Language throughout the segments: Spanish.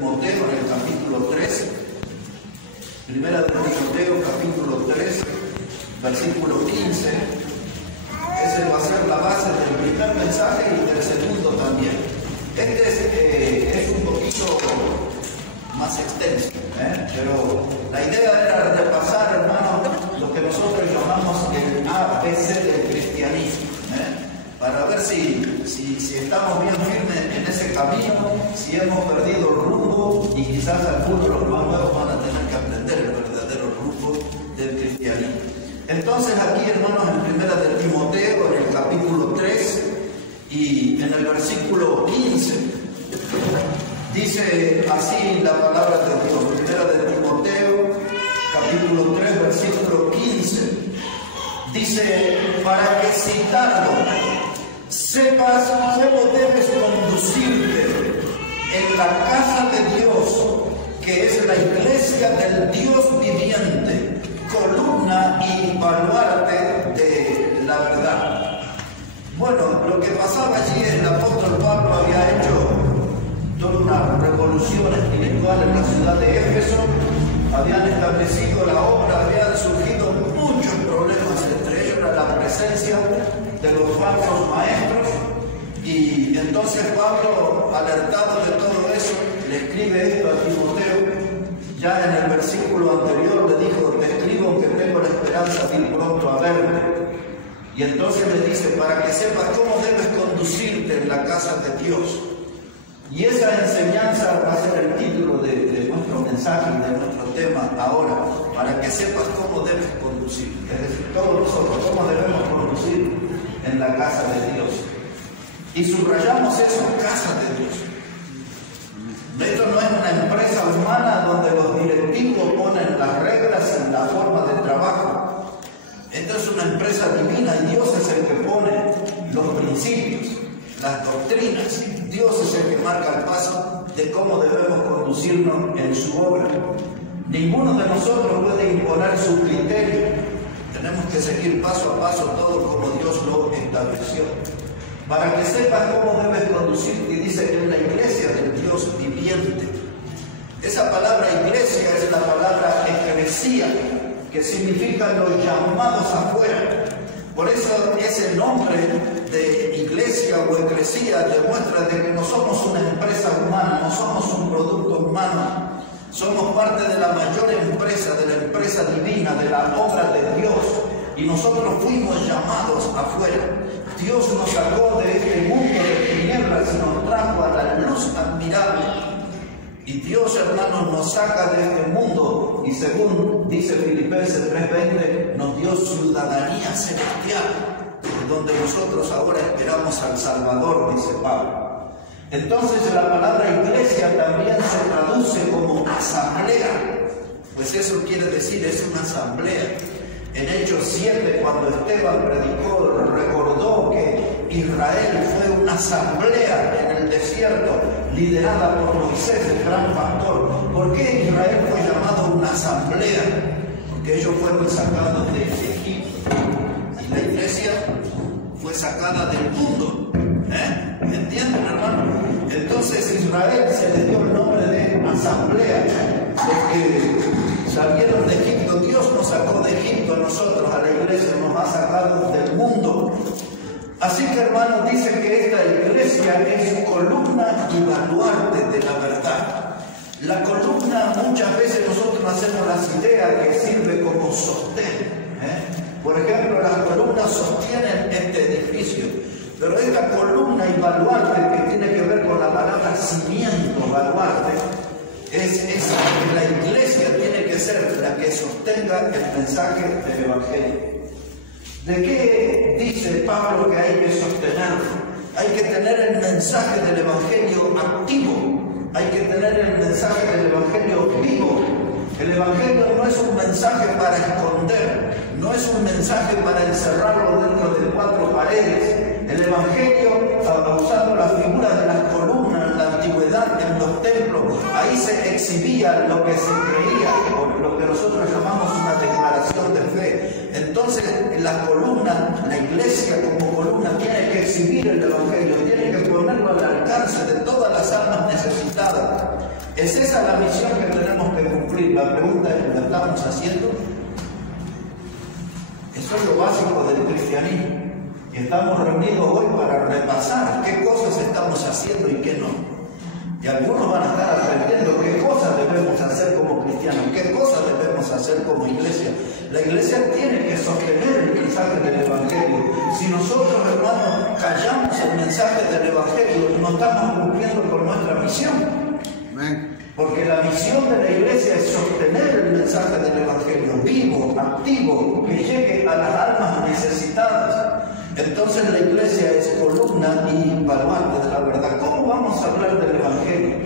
Timoteo, en el capítulo 3. Primera de Timoteo, capítulo 3, versículo 15. Ese va a ser la base del primer mensaje y del segundo también. Este es un poquito más extenso, pero la idea era repasar, hermanos, lo que nosotros llamamos el ABC del cristianismo, para ver si estamos bien firmes en ese camino, si hemos perdido el rumbo, y quizás algunos de los más nuevos van a tener que aprender el verdadero rumbo del cristianismo. Entonces aquí, hermanos, en primera de Timoteo, en el capítulo 3 y en el versículo 15, dice así la palabra de Dios. Primera de Timoteo, capítulo 3, versículo 15, dice: para que citando sepas cómo debes conducirte en la casa de Dios, que es la iglesia del Dios viviente, columna y baluarte de la verdad. Bueno, lo que pasaba allí, el apóstol Pablo había hecho toda una revolución espiritual en la ciudad de Éfeso, habían establecido la obra, habían surgido muchos problemas, entre ellos era la presencia de los falsos maestros, y entonces Pablo, alertado de todo eso, le escribe esto a Timoteo. Ya en el versículo anterior le dijo: te escribo que tengo la esperanza de ir pronto a verte. Y entonces le dice: para que sepas cómo debes conducirte en la casa de Dios. Y esa enseñanza va a ser el título de nuestro mensaje y de nuestro tema ahora, para que sepas cómo debes conducir. Es decir, todos nosotros, cómo debemos conducir en la casa de Dios. Y subrayamos eso: casa de Dios. Esto no es una empresa humana donde los directivos ponen las reglas y la forma de trabajo. Esto es una empresa divina y Dios es el que pone los principios, las doctrinas. Dios es el que marca el paso de cómo debemos conducirnos en su obra. Ninguno de nosotros puede imponer su criterio. Tenemos que seguir paso a paso todo como Dios lo estableció. Para que sepas cómo debes conducirte, y dice: en la iglesia del Dios viviente. Esa palabra iglesia es la palabra eclesía, que significa los llamados afuera. Por eso ese nombre de iglesia o eclesía demuestra de que no somos una empresa humana, no somos un producto humano. Somos parte de la mayor empresa, de la empresa divina, de la obra de Dios. Y nosotros fuimos llamados afuera. Dios nos sacó de este mundo de tinieblas y nos trajo a la luz admirable. Y Dios, hermanos, nos saca de este mundo y, según dice Filipenses 3:20, nos dio ciudadanía celestial, donde nosotros ahora esperamos al Salvador, dice Pablo. Entonces la palabra iglesia también se traduce como asamblea, pues eso quiere decir, es una asamblea. En Hechos 7, cuando Esteban predicó, recordó que Israel fue una asamblea en el desierto, liderada por Moisés, el gran pastor. ¿Por qué Israel fue llamado una asamblea? Porque ellos fueron sacados de Egipto. Y la iglesia fue sacada del mundo. ¿Entienden, hermano? Entonces Israel se le dio el nombre de asamblea, porque salieron de Egipto. Dios nos sacó de Egipto a nosotros, a la iglesia, nos ha sacado del mundo. Así que, hermanos, dice que esta iglesia es columna y baluarte de la verdad. La columna, muchas veces nosotros hacemos las ideas que sirve como sostén. Por ejemplo, las columnas sostienen este edificio, pero esta columna y baluarte, que tiene que ver con la palabra cimiento, baluarte, es que la iglesia tiene que ser la que sostenga el mensaje del Evangelio. ¿De qué dice Pablo que hay que sostenerlo? Hay que tener el mensaje del Evangelio activo, hay que tener el mensaje del Evangelio vivo. El Evangelio no es un mensaje para esconder, no es un mensaje para encerrarlo dentro de cuatro paredes. El Evangelio, usando la figura de las columnas en la antigüedad, en los templos, ahí se exhibía lo que se creía, o lo que nosotros llamamos una declaración de fe. Entonces, la columna, la iglesia como columna, tiene que exhibir el Evangelio, tiene que ponerlo al alcance de todas las almas necesitadas. ¿Es esa la misión que tenemos que cumplir? La pregunta es, ¿la estamos haciendo? Eso es lo básico del cristianismo. Y estamos reunidos hoy para repasar qué cosas estamos haciendo y qué no. Y algunos van a estar aprendiendo qué cosas debemos hacer como cristianos, qué cosas debemos hacer como iglesia. La iglesia tiene que sostener el mensaje del Evangelio. Si nosotros, hermanos, callamos el mensaje del Evangelio, no estamos cumpliendo con nuestra misión. Porque la misión de la iglesia es sostener el mensaje del Evangelio vivo, activo, que llegue a las almas necesitadas. Entonces la iglesia es columna y baluarte de la verdad. ¿Cómo vamos a hablar del Evangelio?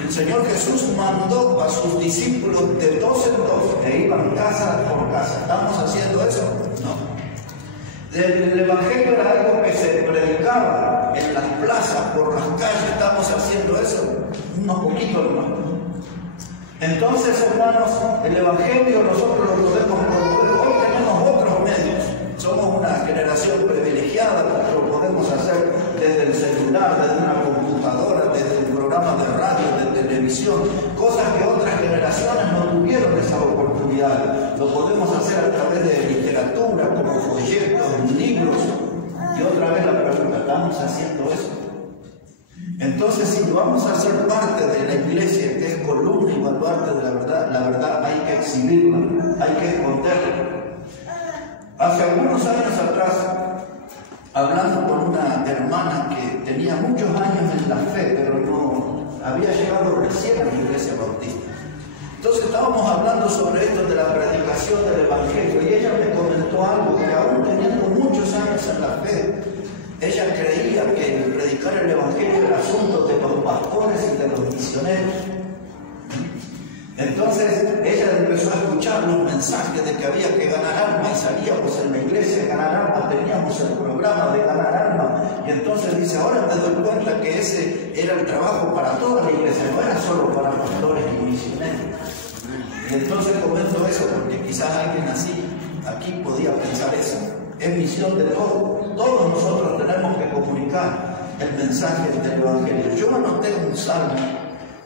El Señor Jesús mandó a sus discípulos de 2 en 2, que iban casa por casa. ¿Estamos haciendo eso? No. El Evangelio era algo que se predicaba en las plazas, por las calles. ¿Estamos haciendo eso? Unos poquitos hermanos. Entonces, hermanos, el Evangelio nosotros lo podemos promover. Hoy tenemos otros medios. Somos una generación privilegiada porque lo podemos hacer desde el celular, desde una computadora, desde un programa de radio, de televisión, cosas que otras generaciones no tuvieron esa oportunidad. Lo podemos hacer a través de literatura, como folletos, libros. Y otra vez la pregunta, ¿estamos haciendo eso? Entonces, si vamos a ser parte de la iglesia, que es columna y baluarte de la verdad hay que exhibirla, hay que esconderla. Hace algunos años atrás, hablando con una hermana que tenía muchos años en la fe, pero no había llegado recién a la iglesia bautista. Entonces estábamos hablando sobre esto de la predicación del Evangelio y ella me comentó algo que aún teniendo muchos años en la fe, ella creía que el predicar el Evangelio era asunto de los pastores y de los misioneros. Entonces ella empezó a escuchar los mensajes de que había que ganar alma y salíamos en la iglesia a ganar alma, teníamos el programa de ganar alma y entonces dice, ahora me doy cuenta que ese era el trabajo para toda la iglesia, no era solo para pastores y misioneros. Y entonces comento eso porque quizás alguien así aquí podía pensar eso. Es misión de todos. Todos nosotros tenemos que comunicar el mensaje del Evangelio. Yo anoté un salmo.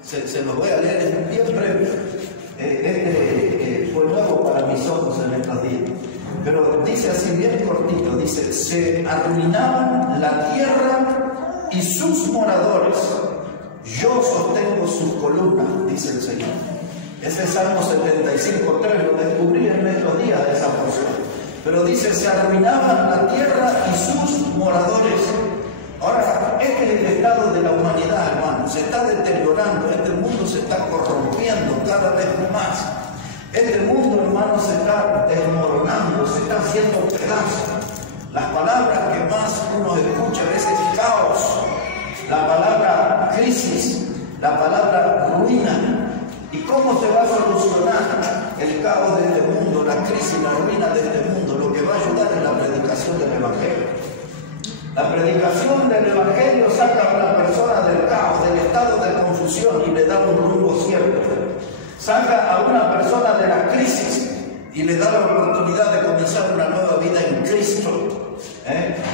Se los voy a leer, es bien breve. Fue nuevo para mis ojos en estos días. Pero dice así, bien cortito, dice, se arruinaban la tierra y sus moradores. Yo sostengo sus columnas, dice el Señor. Ese Salmo 75:3 lo descubrí en estos días de esa porción. Pero dice, se arruinaban la tierra y sus moradores. Ahora, este es el estado de la humanidad, hermano. Se está deteriorando, este mundo se está corrompiendo cada vez más. Este mundo, hermano, se está desmoronando, se está haciendo pedazos. Las palabras que más uno escucha a veces es caos, la palabra crisis, la palabra ruina. ¿Y cómo se va a solucionar el caos de este mundo, la crisis, la ruina de este mundo? Lo que va a ayudar es la predicación del Evangelio. La predicación del Evangelio saca a una persona del caos, del estado de confusión y le da un rumbo cierto. Saca a una persona de la crisis y le da la oportunidad de comenzar una nueva vida en Cristo.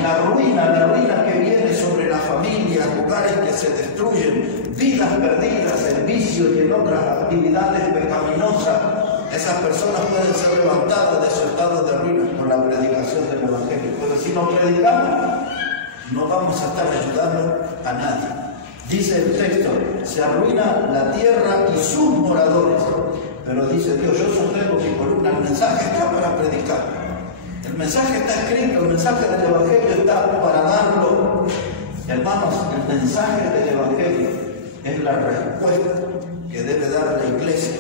La ruina que viene sobre la familia, hogares que se destruyen, vidas perdidas en vicios y en otras actividades pecaminosas. Esas personas pueden ser levantadas de su estado de ruina con la predicación del Evangelio. Pero si no predicamos, no vamos a estar ayudando a nadie. Dice el texto, se arruina la tierra y sus moradores. Pero dice Dios, yo sostengo mi columna, el mensaje está para predicar. El mensaje está escrito, el mensaje del Evangelio está para darlo. Hermanos, el mensaje del Evangelio es la respuesta que debe dar la iglesia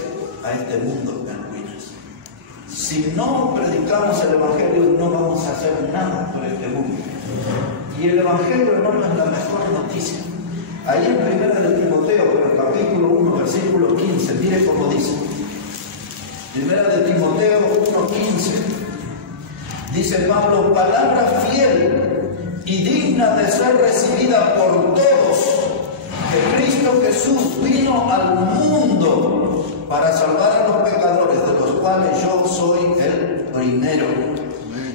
a este mundo en ruinas. Si no predicamos el Evangelio, no vamos a hacer nada por este mundo. Y el Evangelio, hermano, es la mejor noticia. Ahí en 1 de Timoteo, capítulo 1, versículo 15, mire cómo dice. 1 de Timoteo 1:15. Dice Pablo, palabra fiel y digna de ser recibida por todos, que Cristo Jesús vino al mundo para salvar a los pecadores, de los cuales yo soy el primero.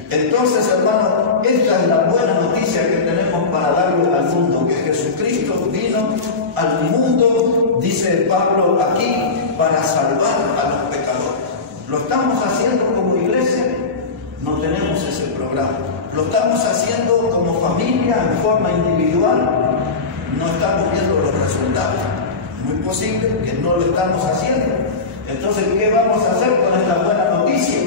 Entonces, hermano, esta es la buena noticia que tenemos para darle al mundo, que Jesucristo vino al mundo, dice dice Pablo aquí, para salvar a los pecadores. ¿Lo estamos haciendo como iglesia? No tenemos ese programa. ¿Lo estamos haciendo como familia, en forma individual? No estamos viendo los resultados. Muy posible que no lo estamos haciendo. Entonces, ¿qué vamos a hacer con esta buena noticia?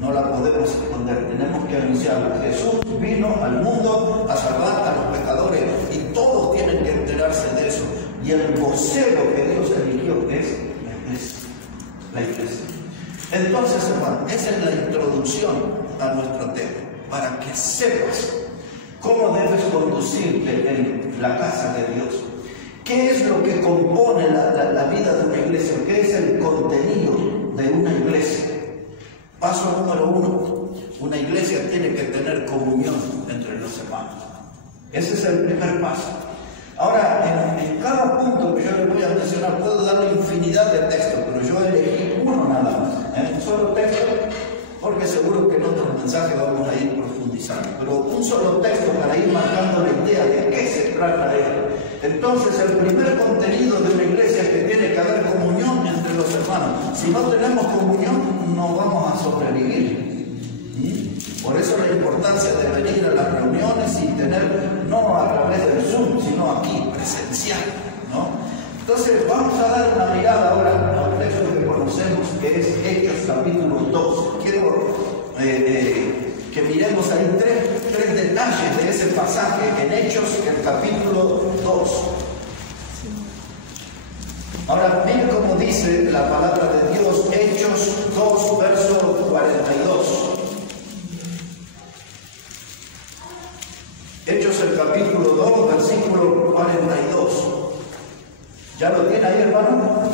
No la podemos esconder, tenemos que anunciarla. Jesús vino al mundo a salvar a los pecadores y todos tienen que enterarse de eso. Y el vocero que Dios eligió es la iglesia. Entonces, hermano, esa es la introducción a nuestro tema, para que sepas cómo debes conducirte en la casa de Dios. ¿Qué es lo que compone la vida de una iglesia? ¿Qué es el contenido de una iglesia? Paso número 1, una iglesia tiene que tener comunión entre los hermanos. Ese es el primer paso. Ahora, en cada punto que yo les voy a mencionar, puedo darle infinidad de textos, pero yo elegí uno nada más, un solo texto, porque seguro que en otros mensajes vamos a ir profundizando, pero un solo texto para ir marcando la idea de qué se trata de él. Entonces, el primer contenido de una iglesia es que tiene que haber comunión entre los hermanos. Si no tenemos comunión, no vamos a sobrevivir. Por eso la importancia de venir a las reuniones y tener, no a través del Zoom, sino aquí, presencial, ¿no? Entonces, vamos a dar una mirada ahora a un texto que conocemos, que es Hechos capítulo 2. Quiero que miremos ahí tres detalles de ese pasaje en Hechos, el capítulo 2. Ahora, miren cómo dice la palabra de Dios, Hechos 2, verso 42. Hechos el capítulo 2, versículo 42. ¿Ya lo tiene ahí, hermano?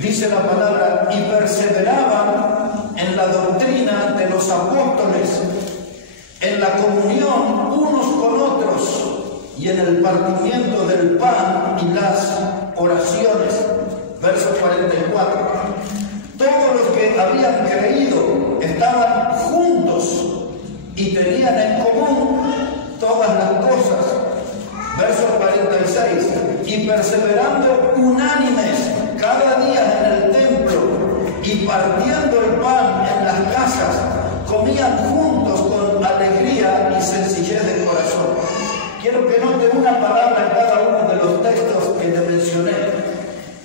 Dice la palabra, y perseveraban en la doctrina de los apóstoles, en la comunión unos con otros, y en el partimiento del pan y las oraciones. Verso 44. Todos los que habían creído estaban juntos y tenían en común todas las cosas. Verso 46. Y perseverando unánimes cada día en el templo y partiendo el pan en las casas, comían juntos con alegría y sencillez de corazón. Quiero que note una palabra en cada uno de los textos que le mencioné.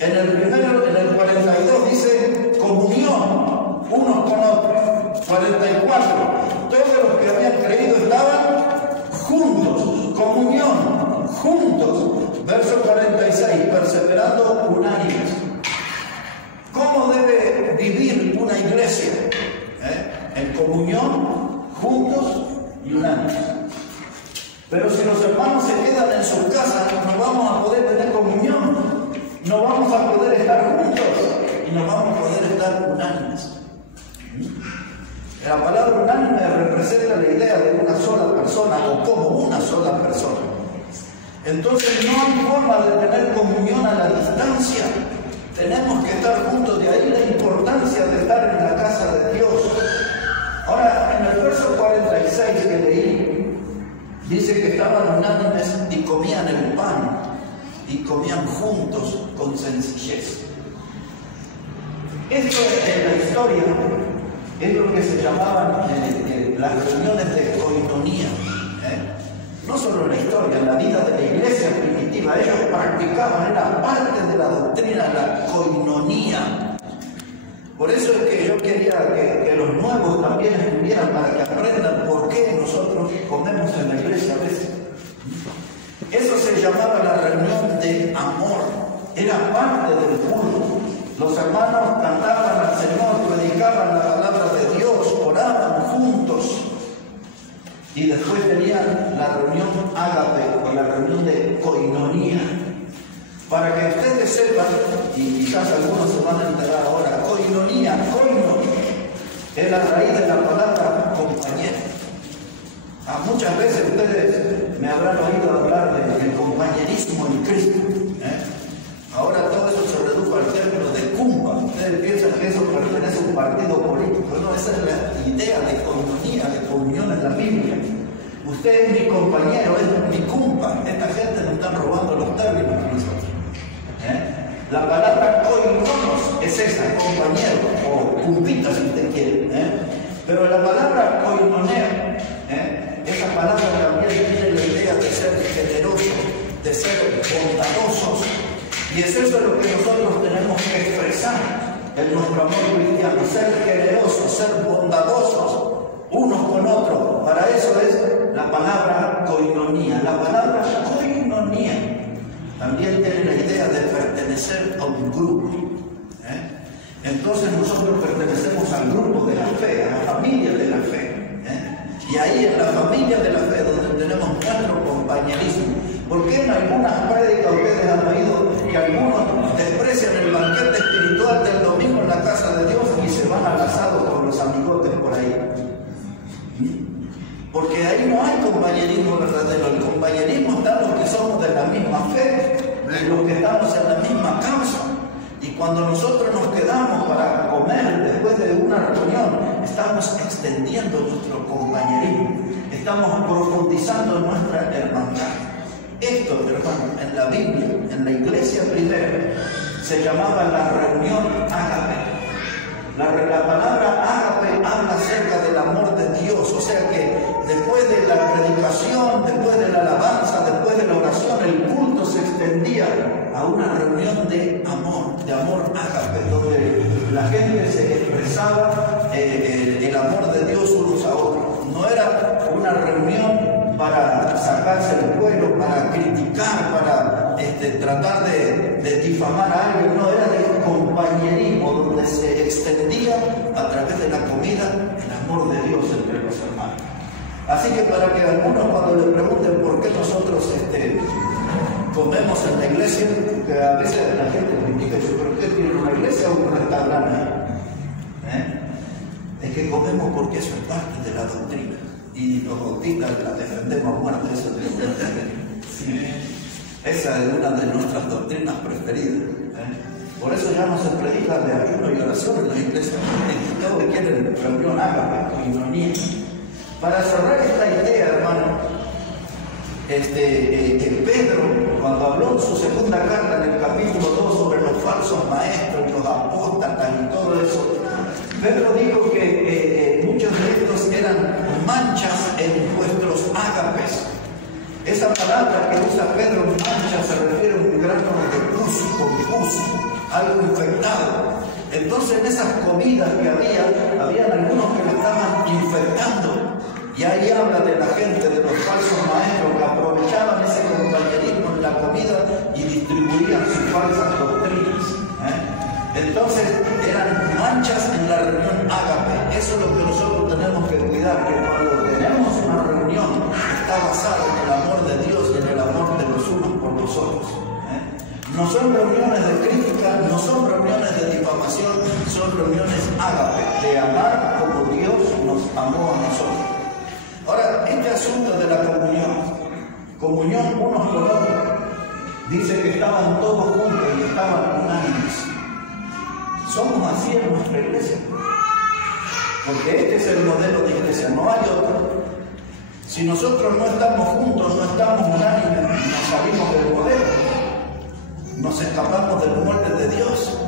En el primero, en el 42, dice comunión unos con otros. 44. Todos los que habían creído estaban juntos, comunión, juntos. Verso 46, perseverando unánimes. ¿Cómo debe vivir una iglesia? En comunión, juntos y unánimes. Pero si los hermanos se quedan en sus casas, no vamos a poder tener comunión, no vamos a poder estar juntos y no vamos a poder estar unánimes. La palabra unánime representa la idea de una sola persona o como una sola persona. Entonces no hay forma de tener comunión a la distancia. Tenemos que estar juntos, de ahí la importancia de estar en la casa de Dios. Ahora, en el verso 46 que leí, dice que estaban unánimes y comían el pan y comían juntos con sencillez. Esto en la historia es lo que se llamaban las reuniones de coinonía. No solo en la historia, en la vida de la iglesia primitiva, ellos practicaban, era parte de la doctrina, la coinonía. Por eso es que yo quería que los nuevos también estuvieran, para que aprendan por qué nosotros comemos en la iglesia a veces. Eso se llamaba la reunión de amor, era parte del culto. Los hermanos cantaban al Señor, predicaban la palabra de Dios, oraban juntos. Y después tenían la reunión ágape, o la reunión de coinonía. Para que ustedes sepan, y quizás algunos se van a enterar ahora, coinonía, coino, es la raíz de la palabra compañero. Muchas veces ustedes me habrán oído hablar del compañerismo en Cristo. Ahora todo eso se redujo al término de cumba. Ustedes piensan que eso pertenece a un partido político. No, esa es la idea de coinonía, de comunión en la Biblia. Usted es mi compañero, es mi cumpa. Esta gente nos están robando los términos a nosotros. La palabra koinonos es esa, compañero, o pumpita si usted quiere. Pero la palabra koinonea, esa palabra también tiene la idea de ser generoso, de ser bondadosos. Y es eso lo que nosotros tenemos que expresar en nuestro amor cristiano, ser generosos, ser bondadosos unos con otros. Para eso es la palabra koinonía. La palabra koinonía también tiene la idea de pertenecer a un grupo. Entonces nosotros pertenecemos al grupo de la fe, a la familia de la fe. Y ahí en la familia de la fe donde tenemos nuestro compañerismo. ¿Por qué en algunas prédicas ustedes han oído que algunos desprecian el banquete espiritual del domingo en la casa de Dios y se van al asado con los amigotes por ahí? Porque ahí no hay compañerismo verdadero. El compañerismo está en los que somos de la misma fe, en los que estamos en la misma causa. Y cuando nosotros nos quedamos para comer después de una reunión, estamos extendiendo nuestro compañerismo, estamos profundizando nuestra hermandad. Esto, hermano, en la Biblia, en la iglesia primera, se llamaba la reunión ágape. La palabra ágape habla acerca del amor de Dios, o sea que después de la predicación, después de la alabanza, después de la oración, el culto se extendía a una reunión de amor ágape, donde la gente se expresaba el amor de Dios unos a otros. No era una reunión para sacarse el cuero, para criticar, para tratar de difamar a alguien, no, era de compañerismo, donde se extendía a través de la comida el amor de Dios entre los hermanos. Así que para que algunos cuando le pregunten por qué nosotros comemos en la iglesia, que a veces la gente critica, ¿pero qué tiene una iglesia o un restaurante? Es que comemos porque eso es parte de la doctrina. Y los bautistas la defendemos a muerte, eso es sí. Esa es una de nuestras doctrinas preferidas. Por eso ya no se predica de ayuno y oración en las iglesias. Todos quieren reunión ágape, koinonía. Para cerrar esta idea, hermano, Pedro, cuando habló en su segunda carta en el capítulo 2 sobre los falsos maestros, los apóstatas y todo eso, Pedro dijo que muchos de estos eran manchas en vuestros ágapes. Esa palabra que usa Pedro, mancha, se refiere a un grano de pus, con pus, algo infectado. Entonces en esas comidas que habían algunos que lo estaban infectando. Y ahí habla de la gente, de los falsos maestros que aprovechaban ese compañerismo en la comida y distribuían sus falsas doctrinas. Entonces eran manchas en la reunión ágape. Eso es lo que nosotros tenemos que cuidar, que cuando tenemos una reunión está basada en el amor de Dios y en el amor de los unos por los otros. No son reuniones de crítica, no son reuniones de difamación, son reuniones ágape, de amar como Dios nos amó a nosotros. Ahora, este asunto de la comunión unos con otros, dice que estaban todos juntos y estaban unánimes. Somos así en nuestra iglesia, porque este es el modelo de iglesia, no hay otro. Si nosotros no estamos juntos, no estamos unánimes, nos salimos del modelo, nos escapamos del molde de Dios.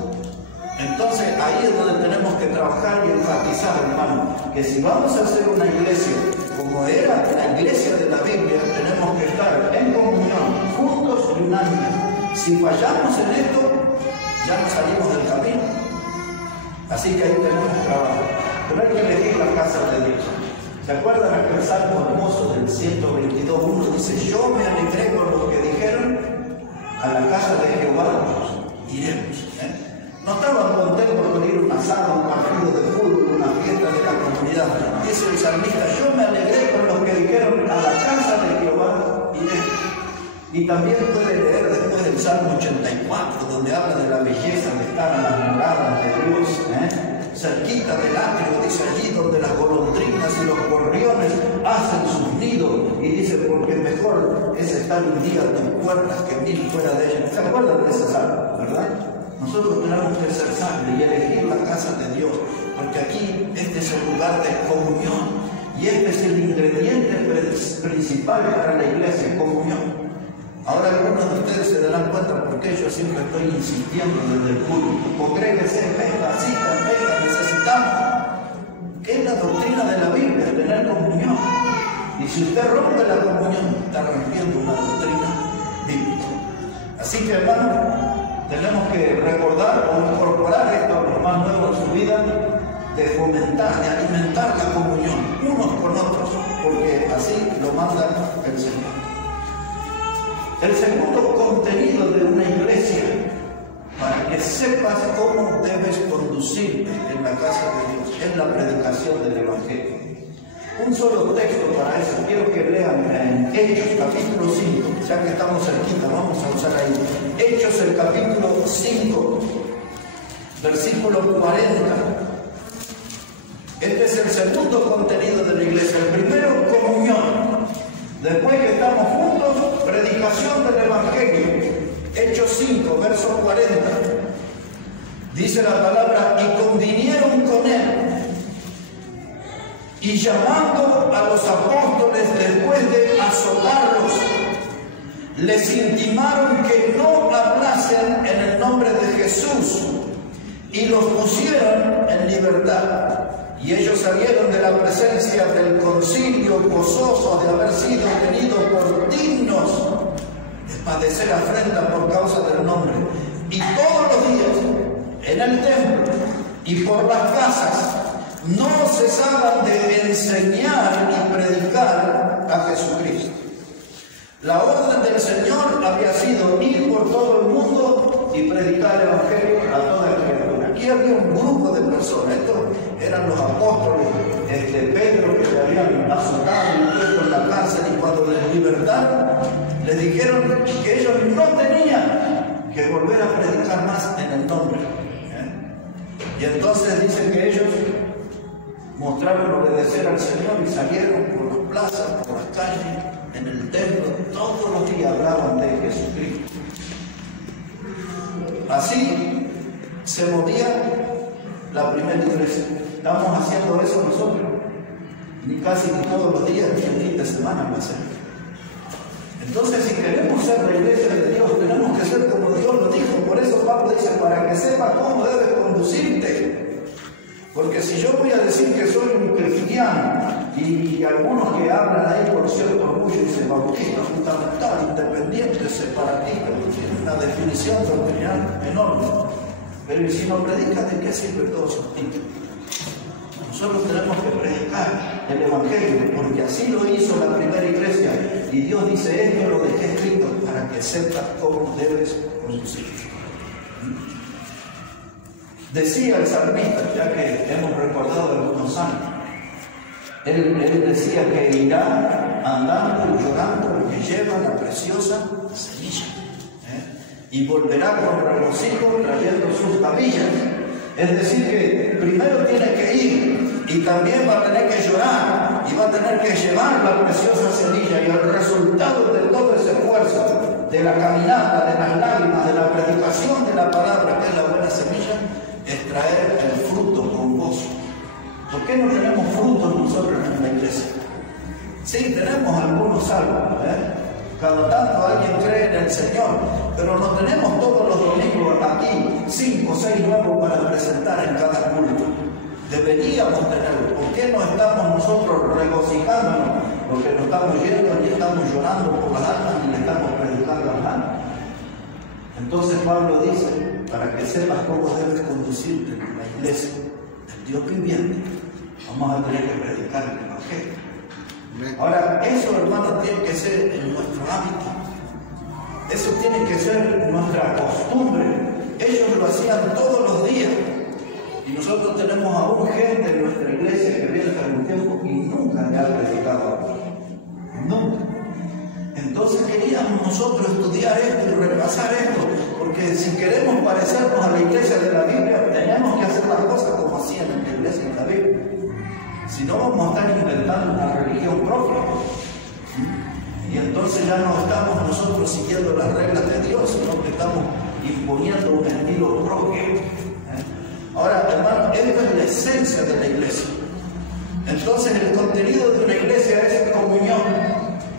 Entonces ahí es donde tenemos que trabajar y enfatizar, hermano, que si vamos a hacer una iglesia como era la iglesia de la Biblia, tenemos que estar en comunión, juntos y unánimes. Si fallamos en esto, ya nos salimos del camino. Así que ahí tenemos trabajo. Pero hay que elegir la casa de Dios. ¿Se acuerdan aquel salmo hermoso del 122.1? Dice, yo me alegré con lo que dijeron, a la casa de Jehová iremos. No estaban contentos con ir a un asado, un partido de fútbol, una fiesta de la comunidad. Dice el salmista, yo me alegré con lo que dijeron, a la casa de Jehová iremos. Y también puede leer después del Salmo 84, donde habla de la belleza de estar a las moradas de Dios, cerquita del atrio, dice allí donde las golondrinas y los gorriones hacen sus nidos, y dice, porque mejor es estar un día a tus puertas que 1000 fuera de ellas. ¿Se acuerdan de ese salmo, verdad? Nosotros tenemos que ser sabios y elegir la casa de Dios, porque aquí este es el lugar de comunión, y este es el ingrediente principal para la iglesia, comunión. Ahora algunos de ustedes se darán cuenta por qué yo siempre estoy insistiendo desde el público. Congréguese, venga, cita, venga, necesitamos. ¿Qué es la doctrina de la Biblia? Tener comunión. Y si usted rompe la comunión, está rompiendo una doctrina bíblica. Así que, hermano, tenemos que recordar o incorporar esto a los más nuevos en su vida, de fomentar, de alimentar la comunión unos con otros, porque así lo manda el Señor. El segundo contenido de una iglesia, para que sepas cómo debes conducirte en la casa de Dios, es la predicación del Evangelio. Un solo texto para eso, quiero que lean en Hechos capítulo 5, ya que estamos cerquita, vamos a usar ahí. Hechos el capítulo 5, versículo 40. Este es el segundo contenido de la iglesia. El primero, comunión. Después que estamos juntos, predicación del Evangelio. Hechos 5, verso 40. Dice la palabra, y convinieron con él, y llamando a los apóstoles después de azotarlos, les intimaron que no hablasen en el nombre de Jesús, y los pusieron en libertad. Y ellos salieron de la presencia del concilio gozosos de haber sido tenidos por dignos de padecer afrenta por causa del nombre. Y todos los días en el templo y por las casas no cesaban de enseñar y predicar a Jesucristo. La orden del Señor había sido ir por todo el mundo y predicar el Evangelio a toda criatura. Aquí había un grupo de personas, estos eran los apóstoles, Pedro, que le habían azotado y puesto en la cárcel, y cuando les libertaron, les dijeron que ellos no tenían que volver a predicar más en el nombre. Y entonces dicen que ellos mostraron obedecer al Señor y salieron por las plazas, por las calles, en el templo, todos los días hablaban de Jesucristo. Así se movía la primera iglesia. Estamos haciendo eso nosotros, ni casi ni todos los días, ni el fin de semana lo hacemos. Entonces, si queremos ser la iglesia de Dios, tenemos que ser como Dios lo dijo. Por eso Pablo dice, para que sepas cómo debes conducirte. Porque si yo voy a decir que soy un cristiano, y algunos que hablan ahí por cierto orgullo y se bautizan, fundamental, independiente, separatista, tiene una definición doctrinal enorme. Pero si no predican, ¿de qué sirve todo eso? Nosotros tenemos que predicar el Evangelio, porque así lo hizo la primera iglesia. Y Dios dice, esto lo dejé escrito para que sepas cómo debes conducirte. Decía el salmista, ya que hemos recordado algunos años, él decía que irá andando y llorando el que lleva la preciosa semilla, y volverá con regocijo trayendo sus tablillas. Es decir, que primero tiene que ir y también va a tener que llorar y va a tener que llevar la preciosa semilla, y el resultado de todo ese esfuerzo, de la caminata, de las lágrimas, de la predicación de la palabra, que es la buena semilla, es traer el fruto con gozo. ¿Por qué no tenemos frutos nosotros en la iglesia? Sí, tenemos algunos salvos, cada tanto alguien cree en el Señor, pero no tenemos todos los domingos aquí 5 o 6 nuevos para presentar en cada culto. Deberíamos tenerlo. ¿Por qué no estamos nosotros regocijándonos? Porque no estamos yendo y estamos llorando por las almas y le estamos predicando a las almas. Entonces Pablo dice, para que sepas cómo debes conducirte en la iglesia del Dios viviente, vamos a tener que predicar el Evangelio. Ahora, eso, hermanos, tiene que ser en nuestro hábito. Eso tiene que ser nuestra costumbre. Ellos lo hacían todos los días. Y nosotros tenemos aún gente en nuestra iglesia que viene hace un tiempo y nunca le ha predicado a Dios. Nunca. Entonces queríamos nosotros estudiar esto y repasar esto, porque si queremos parecernos a la iglesia de la Biblia, tenemos que hacer las cosas como hacían en la iglesia de la Biblia. Si no, vamos a estar inventando una religión propia. Y entonces ya no estamos nosotros siguiendo las reglas de Dios, sino que estamos imponiendo un estilo propio. Ahora, hermano, esta es la esencia de la iglesia. Entonces, el contenido de una iglesia es comunión.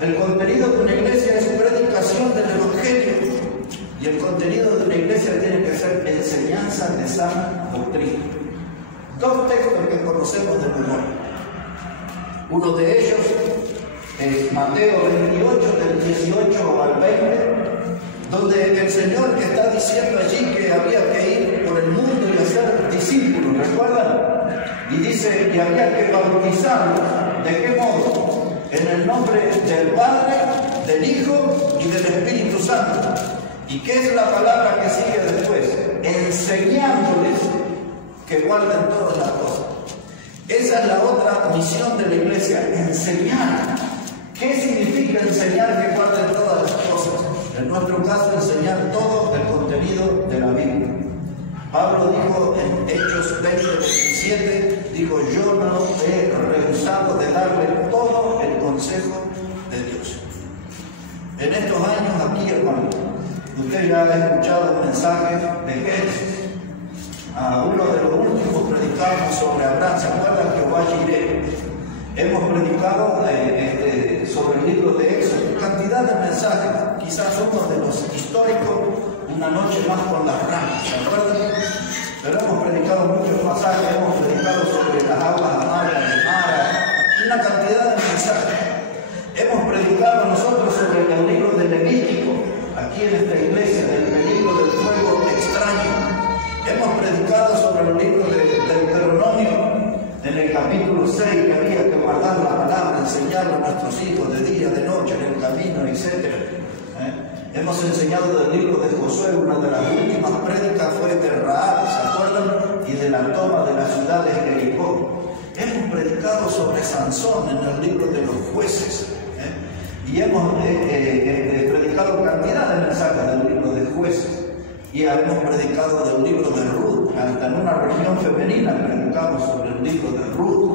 El contenido de una iglesia es predicación del una iglesia tiene que ser enseñanza de sana doctrina. Dos textos que conocemos de memoria. Uno de ellos es Mateo 28, del 18 al 20, donde el Señor está diciendo allí que había que ir por el mundo y hacer discípulos, ¿recuerdan? Y dice que había que bautizarlos. ¿De qué modo? En el nombre del Padre, del Hijo y del Espíritu Santo. ¿Y qué es la palabra que sigue después? Enseñándoles que guarden todas las cosas. Esa es la otra misión de la iglesia, enseñar. ¿Qué significa enseñar que guarden todas las cosas? En nuestro caso, enseñar todo el contenido de la Biblia. Pablo dijo en Hechos 20:27, dijo, yo no he rehusado de darle todo el consejo de Dios. En estos años aquí, hermano, usted ya ha escuchado mensajes de Génesis. A uno de los últimos predicamos sobre Abraham, ¿se acuerdan? Jehová Jireh. Hemos predicado sobre el libro de Éxodo, cantidad de mensajes, quizás uno de los históricos, una noche más con las ramas, ¿se acuerdan? Pero hemos predicado muchos pasajes, hemos predicado sobre las aguas amargas de Mara, una cantidad de mensajes. Hemos predicado nosotros sobre el libro de Levítico, aquí en esta iglesia, del peligro del fuego extraño. Hemos predicado sobre el libro de Deuteronomio, en el capítulo 6, que había que guardar la palabra, enseñarla a nuestros hijos de día, de noche, en el camino, etc. Hemos enseñado del libro de Josué, una de las últimas prédicas fue de Rahab, ¿se acuerdan? Y de la toma de la ciudad de Jericó. Hemos predicado sobre Sansón en el libro de los jueces. Y hemos predicado cantidad de mensajes del libro de jueces. Y hemos predicado del libro de Ruth. Hasta en una reunión femenina predicamos sobre el libro de Ruth.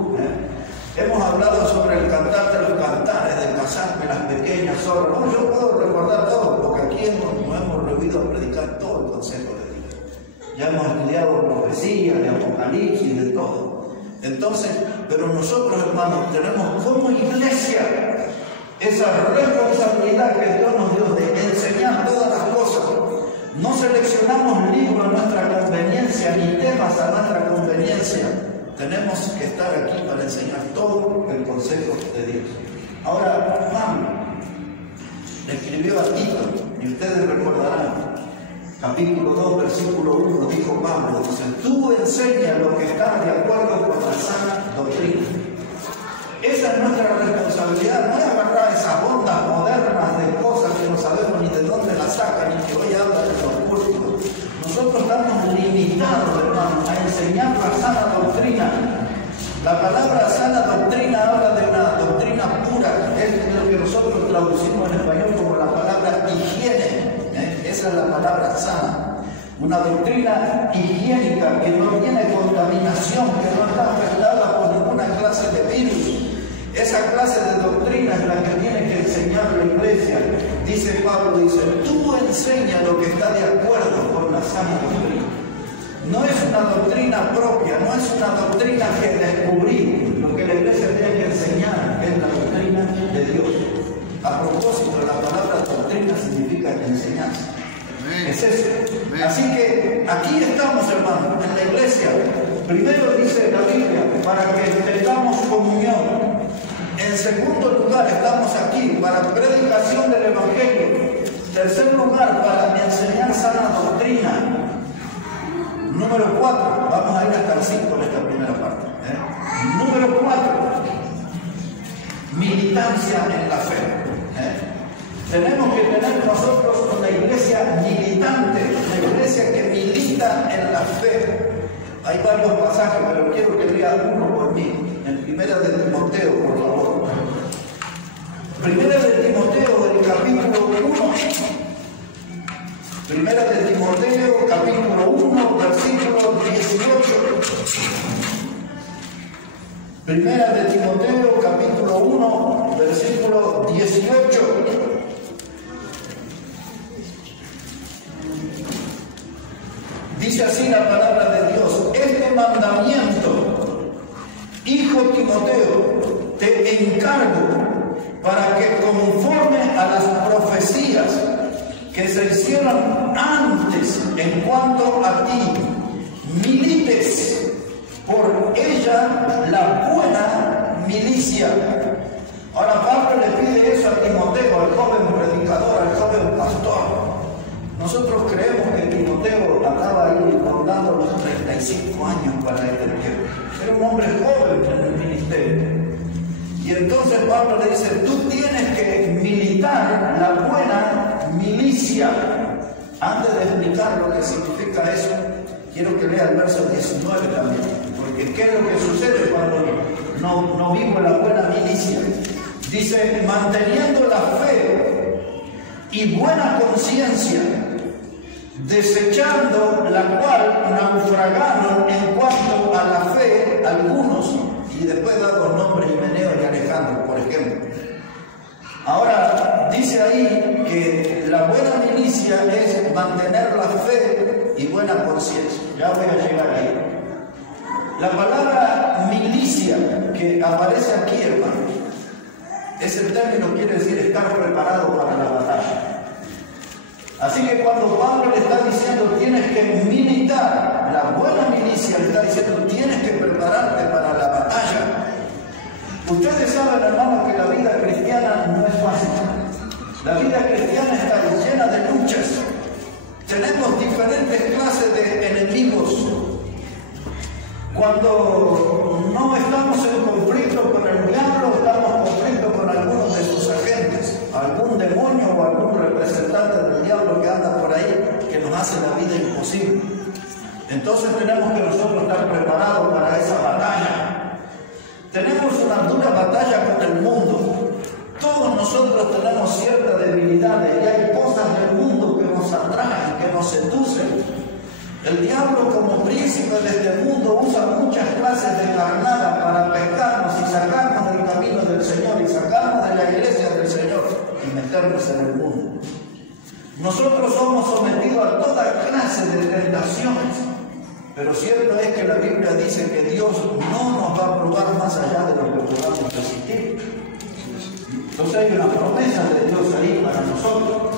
Hemos hablado sobre el cantar de los cantares, de casarme las pequeñas zorras. No, yo puedo recordar todo, porque aquí nos hemos reunido a predicar todo el consejo de Dios. Ya hemos estudiado profecías, de Apocalipsis, de todo. Entonces, pero nosotros, hermanos, tenemos como iglesia esa responsabilidad que Dios nos dio de enseñar todas las cosas. No seleccionamos libros a nuestra conveniencia, ni temas a nuestra conveniencia. Tenemos que estar aquí para enseñar todo el consejo de Dios. Ahora, Pablo le escribió a Tito, y ustedes recordarán, capítulo 2, versículo 1, dijo Pablo, dice, tú enseña lo que está de acuerdo con la sana doctrina. Esa es nuestra responsabilidad, no es agarrar esas ondas modernas de cosas que no sabemos ni de dónde las sacan, ni que hoy hablan de los púlpitos. Nosotros estamos limitados, hermanos, a enseñar la sana doctrina. La palabra sana doctrina habla de una doctrina pura, es lo que nosotros traducimos en español como la palabra higiene. Esa es la palabra sana. Una doctrina higiénica que no tiene contaminación, que no está afectada por ninguna clase de virus. Esa clase de doctrina es la que tiene que enseñar la iglesia. Dice Pablo, dice, tú enseña lo que está de acuerdo con la sana doctrina. No es una doctrina propia, no es una doctrina que descubrí. Lo que la iglesia tiene que enseñar es la doctrina de Dios. A propósito, la palabra doctrina significa enseñanza. Es eso. Así que aquí estamos, hermanos, en la iglesia. Primero dice la Biblia, para que tengamos comunión. En segundo lugar, estamos aquí para predicación del Evangelio. Tercer lugar, para enseñar sana doctrina. Número 4, vamos a ir hasta el 5 en esta primera parte. Número 4, militancia en la fe. Tenemos que tener nosotros una iglesia militante, una iglesia que milita en la fe. Hay varios pasajes, pero quiero que lea uno por mí. En Primera de Timoteo, por favor. Primera de Timoteo, del capítulo 1. Primera de Timoteo, capítulo 1, versículo 18. Primera de Timoteo, capítulo 1, versículo 18. Dice así la palabra de Dios, este mandamiento, hijo Timoteo, te encargo para que conforme a las profecías que se hicieron antes en cuanto a ti, milites por ella la buena milicia. Ahora Pablo le pide eso a Timoteo, al joven predicador, al joven pastor. Nosotros creemos que Timoteo andaba ahí rondando los 35 años para este tiempo. Era un hombre joven en el ministerio. Y entonces Pablo le dice, tú tienes que militar la buena milicia. Antes de explicar lo que significa eso, quiero que lea el verso 19 también. Porque ¿qué es lo que sucede cuando no vivo la buena milicia? Dice, manteniendo la fe y buena conciencia, desechando la cual naufragaron en cuanto a la fe algunos, y después da los nombres Himeneo y Alejandro, por ejemplo. Ahora, dice ahí que la buena milicia es mantener la fe y buena conciencia. Ya voy a llegar ahí. La palabra milicia que aparece aquí, hermano, ese término quiere decir estar preparado para la batalla. Así que cuando Pablo le está diciendo tienes que militar, la buena milicia le está diciendo tienes que prepararte para la batalla. Ustedes saben, hermanos, que la vida cristiana no es fácil. La vida cristiana está llena de luchas. Tenemos diferentes clases de enemigos. Cuando no estamos en conflicto con el diablo, estamos en conflicto con algunos de sus agentes, algún demonio o algún representante del diablo que anda por ahí, que nos hace la vida imposible. Entonces tenemos que nosotros estar preparados para esa batalla. Tenemos una dura batalla con el mundo. Todos nosotros tenemos ciertas debilidades y hay cosas del mundo que nos atraen, que nos seducen. El diablo, como príncipe de este mundo, usa muchas clases de carnada para pescarnos y sacarnos del camino del Señor y sacarnos de la iglesia del Señor y meternos en el mundo. Nosotros somos sometidos a toda clase de tentaciones, pero cierto es que la Biblia dice que Dios no nos va a probar más allá de lo que podamos resistir. Entonces hay una promesa de Dios ahí para nosotros.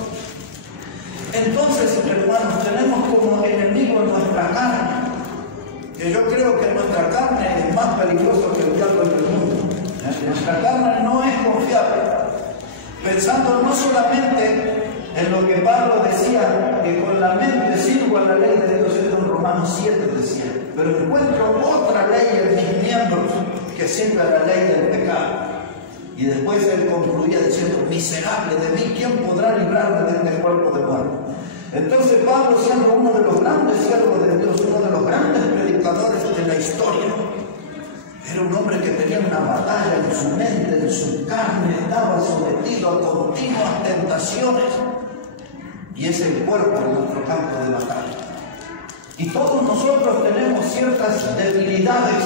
Entonces, hermanos, tenemos como enemigo nuestra carne, que yo creo que nuestra carne es más peligrosa que el diablo en el mundo. Nuestra carne no es confiable. Pensando no solamente en lo que Pablo decía, que con la mente sirvo a la ley de Dios, esto en Romanos 7 decía, pero encuentro otra ley en mis miembros que sirve a la ley del pecado. Y después él concluía diciendo, miserable de mí, ¿quién podrá librarme de este cuerpo de muerte? Entonces Pablo, siendo uno de los grandes siervos de Dios, uno de los grandes predicadores de la historia, era un hombre que tenía una batalla en su mente, en su carne, estaba sometido a continuas tentaciones. Y es el cuerpo en nuestro campo de batalla. Y todos nosotros tenemos ciertas debilidades,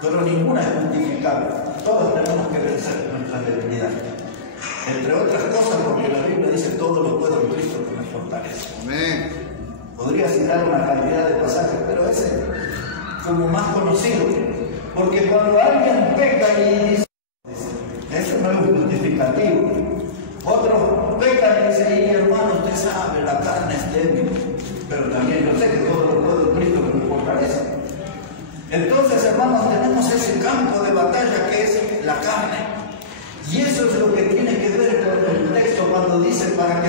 pero ninguna es justificable. Todos tenemos que vencer nuestras debilidades. Entre otras cosas, porque la Biblia dice todo lo puedo en Cristo que me fortalece. Amén. Podría citar una cantidad de pasajes, pero ese es como más conocido. Porque cuando alguien peca y dice, eso no es un justificativo. Otros pecan y dicen, y hermano, usted sabe, la carne es débil. Pero también yo sé que todo lo puedo en Cristo que me fortalece. Entonces, hermanos, tenemos ese campo de batalla que es la carne. Y eso es lo que tiene que ver con el texto cuando dice para que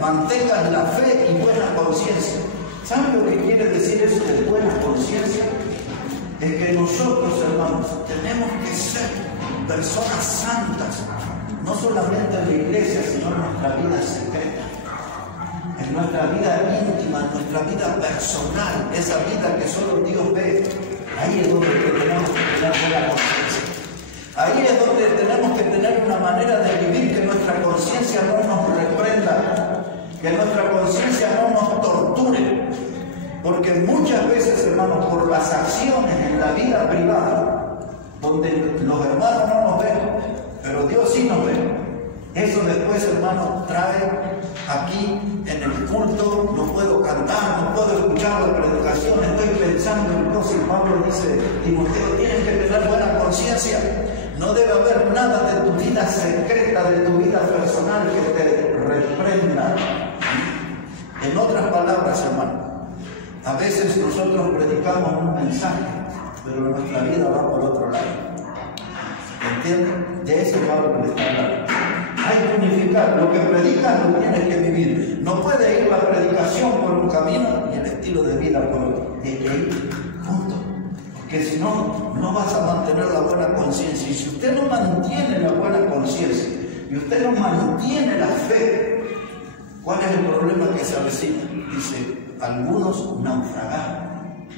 mantengas la fe y buena conciencia. ¿Saben lo que quiere decir eso de buena conciencia? Es que nosotros, hermanos, tenemos que ser personas santas, no solamente en la iglesia, sino en nuestra vida secreta, en nuestra vida íntima, en nuestra vida personal, esa vida que solo Dios ve. Ahí es donde tenemos que tener buena conciencia. Ahí es donde tenemos que tener una manera de vivir que nuestra conciencia no nos reprenda, que nuestra conciencia no nos torture. Porque muchas veces, hermanos, por las acciones en la vida privada, donde los hermanos no nos ven, pero Dios sí nos ve, eso después, hermanos, trae aquí en el culto, no puedo cantar, no puedo escuchar la predicación, estoy pensando en cosas. Y Pablo dice, Timoteo, tienes que tener buena conciencia. No debe haber nada de tu vida secreta, de tu vida personal que te reprenda. En otras palabras, hermano, a veces nosotros predicamos un mensaje, pero nuestra vida va por otro lado. ¿Entienden? De eso Pablo le está hablando. Hay que unificar. Lo que predicas lo tienes que vivir. No puede ir la predicación por un camino y el estilo de vida por otro. Tiene que ir juntos. Porque si no, no vas a mantener la buena conciencia. Y si usted no mantiene la buena conciencia y usted no mantiene la fe, ¿cuál es el problema que se avecina? Dice, algunos naufragan.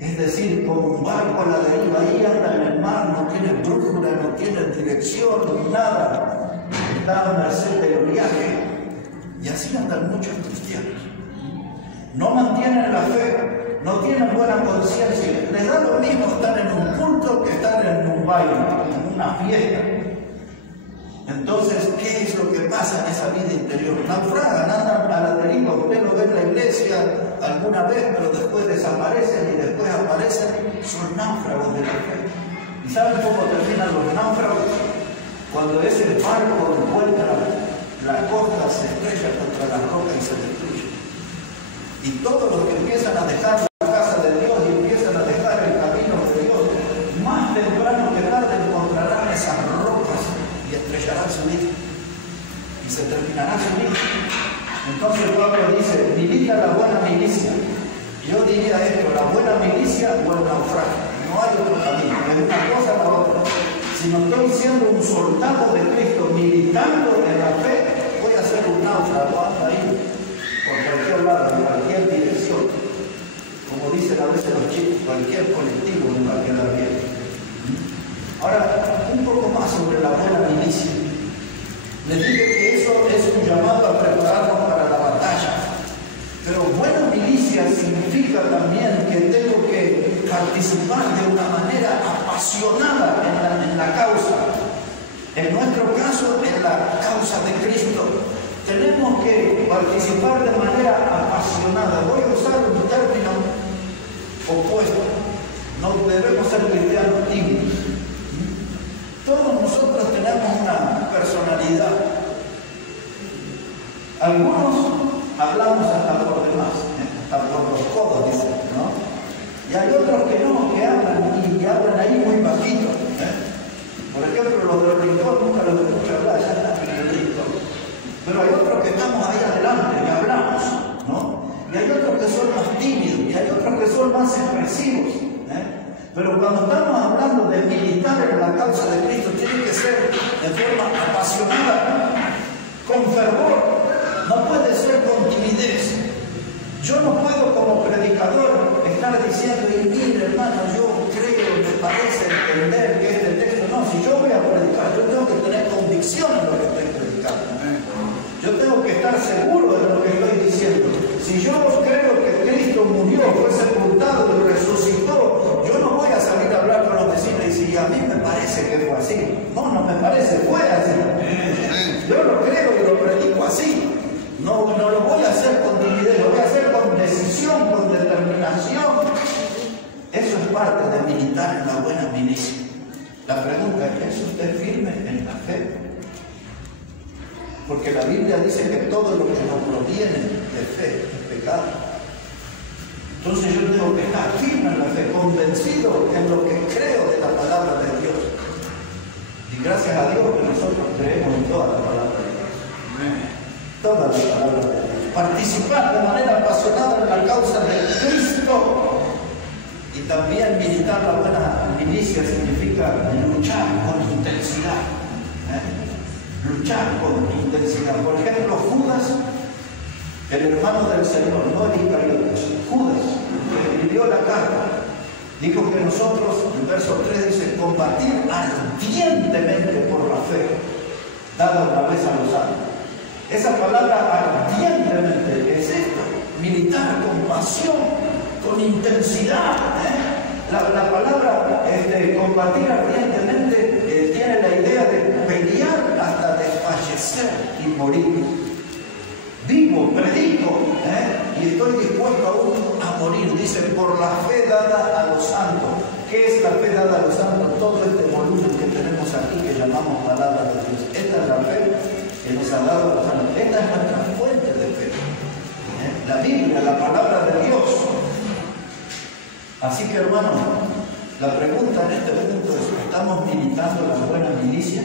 Es decir, como un barco a la deriva, ahí anda en el mar, no tiene brújula, no tiene dirección, nada. Está a merced del oleaje. Y así andan muchos cristianos. No mantienen la fe, no tienen buena conciencia. Les da lo mismo estar en un culto que estar en un baile, en una fiesta. Entonces, ¿qué es lo que pasa en esa vida interior? Naufragan, andan a la deriva. Usted lo ve en la iglesia alguna vez, pero después desaparecen y después aparecen. Son náufragos de la fe. ¿Y saben cómo terminan los náufragos? Cuando ese barco encuentra la costa, se estrella contra la roca y se destruye. Y todos los que empiezan a dejar la casa de Dios y empiezan a dejar el camino de Dios, más temprano que tarde encontrarán esas rocas y estrellarán su vida. Y se terminará su vida. Entonces Pablo dice, milita la buena milicia. Yo diría esto, la buena milicia o el naufragio. No hay otro camino, es una cosa o la otra. Si no estoy siendo un soldado de Cristo militando en la fe, voy a ser un náufrago ahí, por cualquier lado, en cualquier dirección. Como dicen a veces los chicos, cualquier colectivo me va a quedar bien. Ahora, un poco más sobre la buena milicia. Les dije que eso es un llamado a prepararnos para la batalla. Pero buena milicia significa también que tengo que participar de una manera apasionada en la causa. En nuestro caso, en la causa de Cristo. Tenemos que participar de manera apasionada. Voy a usar un término opuesto. No debemos ser cristianos tímidos. Todos nosotros tenemos una personalidad. Algunos hablamos hasta por demás, hasta por los codos, dicen, ¿no? Y hay otros que no, que hablan y hablan ahí muy bajito. Por ejemplo, los del rincón nunca los escucho hablar, ya están en el rincón. Pero hay otros que estamos ahí adelante y hablamos, ¿no? Y hay otros que son más tímidos, y hay otros que son más expresivos. Pero cuando estamos hablando de militar en la causa de Cristo, tiene que ser de forma apasionada, con fervor. No puede ser con timidez. Yo no puedo como predicador estar diciendo, y mire hermano, yo creo, me parece entender que este texto, no, si yo voy a predicar, yo tengo que tener convicción en lo que estoy predicando. Yo tengo que estar seguro de lo que estoy diciendo. Si yo creo que Cristo murió, fue sepultado y resucitó, yo no voy a salir a hablar con los vecinos y decir, a mí me parece que fue así. No, no me parece, fue así. Yo lo creo y lo predico así. No lo voy a hacer con timidez, lo voy a hacer con decisión, con determinación. Eso es parte de militar en la buena milicia. La pregunta es, ¿es usted firme en la fe? Porque la Biblia dice que todo lo que no proviene de fe es pecado. Entonces yo tengo que estar firme en la fe, convencido en lo que creo de la palabra de Dios. Y gracias a Dios que nosotros creemos en toda la palabra de Dios. Toda la palabra de Dios. Participar de manera apasionada en la causa de Cristo. Y también militar la buena milicia significa luchar con intensidad. Luchar con intensidad. Por ejemplo, Judas, el hermano del Señor, no el Iscariotes, Judas, que escribió la carta, dijo que nosotros, en verso 3 dice, combatir ardientemente por la fe, dada una vez a los santos. Esa palabra ardientemente es esto, militar con pasión, con intensidad. La palabra combatir ardientemente tiene la idea de pelear hasta desfallecer y morir. Vivo, predico, y estoy dispuesto aún a morir. Dice, por la fe dada a los santos. ¿Qué es la fe dada a los santos? Todo este volumen que tenemos aquí que llamamos palabra de Dios. Esta es la fe que nos ha dado. Esta es nuestra fuente de fe. La Biblia, la palabra de Dios. Así que, hermanos, la pregunta en este punto es: ¿estamos militando la buena milicia?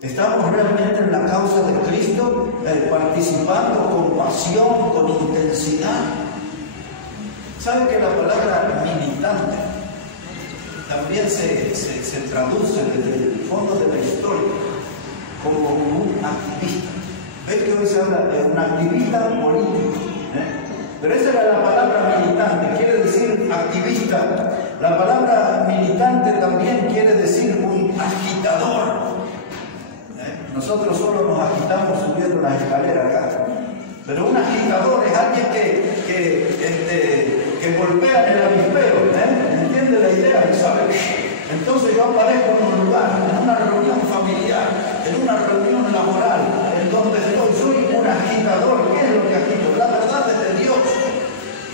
¿Estamos realmente en la causa de Cristo, participando con pasión, con intensidad? ¿Sabe que la palabra militante también se traduce desde el fondo de la historia como un activista? ¿Ves que hoy se habla de un activista político? Pero esa era la palabra militante, quiere decir activista. La palabra militante también quiere decir un agitador. Nosotros solo nos agitamos subiendo las escaleras acá. Pero un agitador es alguien que golpea en el avispero, ¿entiende la idea? ¿Sabe? Entonces yo aparezco en un lugar, en una reunión familiar, en una reunión laboral, en donde soy un agitador. ¿Qué es lo que agito? La verdad es de Dios.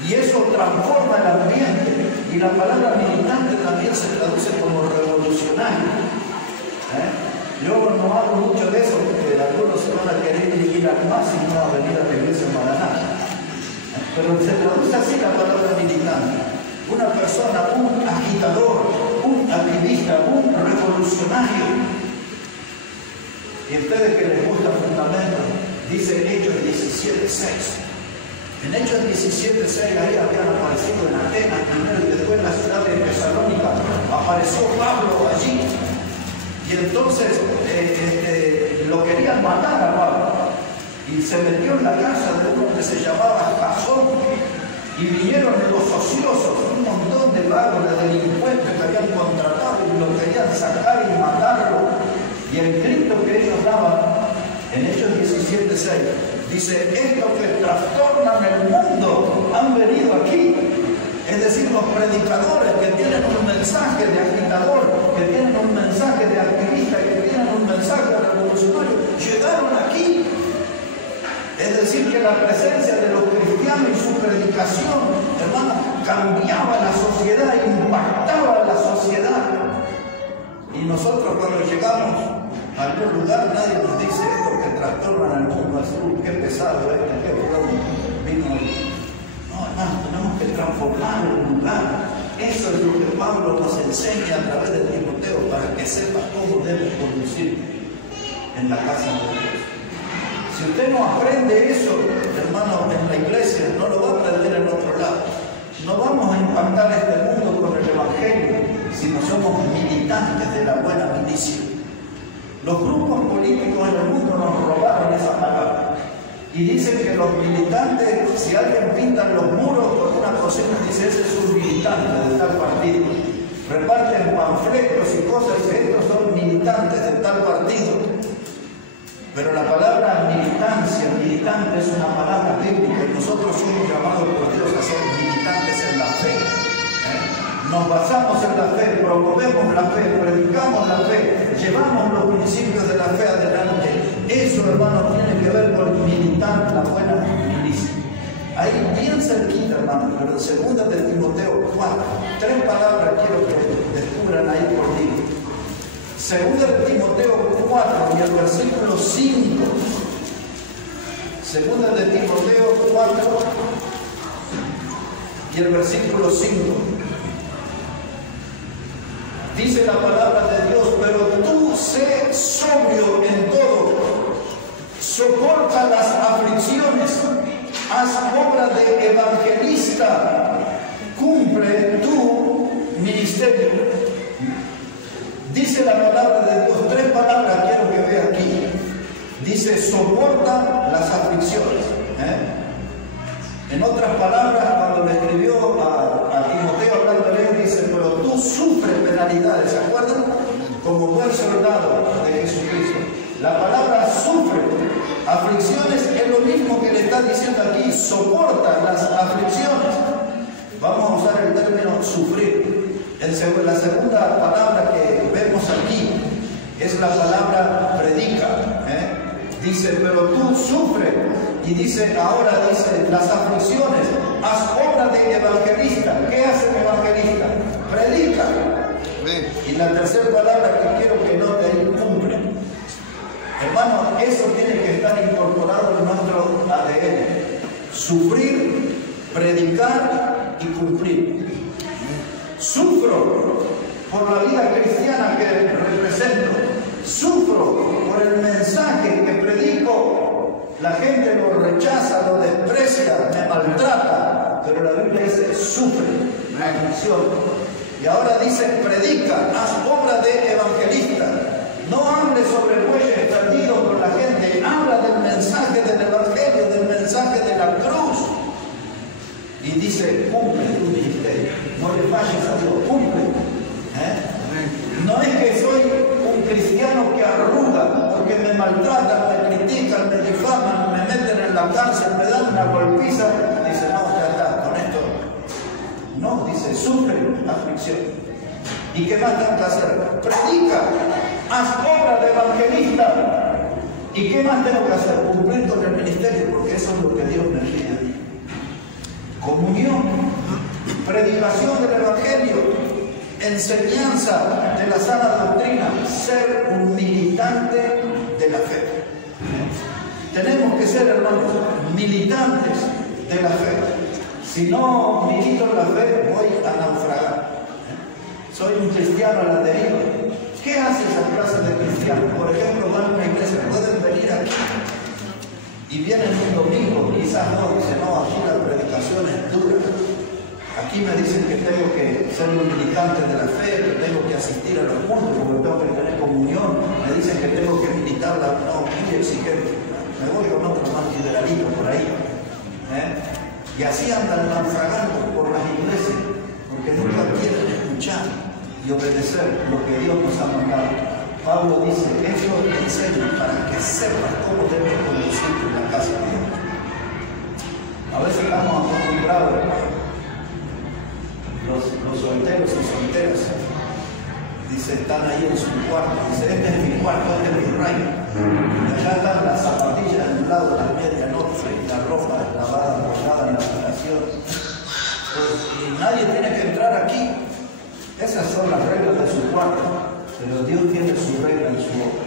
Y eso transforma el ambiente. Y la palabra militante también se traduce como revolucionario. Yo no hablo mucho de eso porque algunos se van a querer ir al más y no a venir a la iglesia en Maranatha. Pero se traduce así la palabra militante. Una persona, un agitador, un activista, un revolucionario. Y a ustedes que les gusta el fundamento, dice Hechos 17:6. En Hechos 17:6 ahí habían aparecido en Atenas primero y después en la ciudad de Tesalónica. Apareció Pablo allí. Y entonces lo querían matar a Pablo. Y se metió en la casa de uno que se llamaba Jasón. Y vinieron los ociosos, un montón de vagos, de delincuentes que habían contratado y lo querían sacar y matarlo. Y el grito que ellos daban en Hechos 17:6 dice: estos que trastornan el mundo han venido aquí. Es decir, los predicadores que tienen un mensaje de agitador, que tienen un mensaje de activista, que tienen un mensaje revolucionario, llegaron aquí. Es decir, que la presencia de los cristianos y su predicación, hermanos, cambiaba la sociedad, impactaba la sociedad. Y nosotros cuando llegamos a algún lugar, nadie nos dice esto que trastornan al mundo, así, qué pesado qué vino hoy. No, hermanos, tenemos que transformar el lugar. Eso es lo que Pablo nos enseña a través de Timoteo, para que sepa cómo debe conducir en la casa de Dios. Si usted no aprende eso, hermano, en la iglesia, no lo va a aprender en otro lado. No vamos a impactar este mundo con el Evangelio si no somos militantes de la buena milicia. Los grupos políticos en el mundo nos robaron esa palabra. Y dicen que los militantes, si alguien pinta los muros con una cosita, dice: ese es un militante de tal partido. Reparten panfletos y cosas, y estos son militantes de tal partido. Pero la palabra militancia, militante, es una palabra bíblica y nosotros somos llamados por Dios a ser militantes en la fe. Nos basamos en la fe, promovemos la fe, predicamos la fe, llevamos los principios de la fe adelante. Eso, hermano, tiene que ver con militar la buena milicia. Ahí bien cerquita, hermano, pero en 2 de Timoteo 4, 3 palabras quiero que descubran ahí por mí. 2 de Timoteo 4 y el versículo 5. 2 de Timoteo 4 y el versículo 5. Dice la palabra de Dios: pero tú sé sobrio en todo, soporta las aflicciones, haz obra de evangelista, cumple tu ministerio. Dice la palabra de Dios, 3 palabras quiero que vea aquí. Dice: soporta las aflicciones. En otras palabras, cuando le escribió a Timoteo hablando de él, dice: pero tú sufres penalidades. ¿Se acuerdan? Como buen soldado de Jesucristo. La palabra sufre aflicciones es lo mismo que le está diciendo aquí: soporta las aflicciones. Vamos a usar el término sufrir. La segunda palabra que vemos aquí es la palabra predica. Dice: pero tú sufres. Y dice, ahora dice, las aflicciones, haz obra de evangelista. ¿Qué hace un evangelista? Predica. Y la tercera palabra que quiero que note ahí, cumple. Hermano, eso tiene que estar incorporado en nuestro ADN. Sufrir, predicar y cumplir. Sufro por la vida cristiana que represento. Sufro por el mensaje que predico. La gente lo rechaza, lo desprecia, me maltrata. Pero la Biblia dice, sufre, aflicción. Y ahora dice, predica, haz obra de evangelista. No hable sobre el buey extendido por la gente. Habla del mensaje del evangelio, del mensaje de la cruz. Y dice, cumple tu ministerio. No le falles a Dios, cumple. No es que soy un cristiano que arruga, porque me maltratan, me critican, me difaman, me meten en la cárcel, me dan una golpiza. Dice, no, ya está, con esto. No, dice, sufre aflicción. ¿Y qué más tengo que hacer? Predica, haz obra de evangelista. ¿Y qué más tengo que hacer? Cumplir con el ministerio, porque eso es lo que Dios me pide a mí. Comunión, predicación del evangelio, enseñanza de la sana doctrina, ser un militante de la fe. Tenemos que ser, hermanos, militantes de la fe. Si no milito en la fe, voy a naufragar. Soy un cristiano a la deriva. ¿Qué hace esa clase de cristianos? Por ejemplo, van a una iglesia, pueden venir aquí y vienen un domingo, quizás no, dicen, no, aquí la predicación es dura. Aquí me dicen que tengo que ser un militante de la fe, que tengo que asistir a los cultos, porque tengo que tener comunión. Me dicen que tengo que militar la no, muy exigente. Me voy con otro más liberalito por ahí. Y así andan naufragando por las iglesias, porque nunca quieren escuchar y obedecer lo que Dios nos ha mandado. Pablo dice, eso te enseña para que sepas cómo debes conducirte en la casa de Dios. A veces estamos acostumbrados, los solteros y solteras, dice, están ahí en su cuarto, dice, este es mi cuarto, este es mi reino. Y allá están las zapatillas en un lado, la medianoche, y la ropa lavada, arrollada en la habitación. Y nadie tiene que entrar aquí. Esas son las reglas de su cuarto, pero Dios tiene su regla en su obra.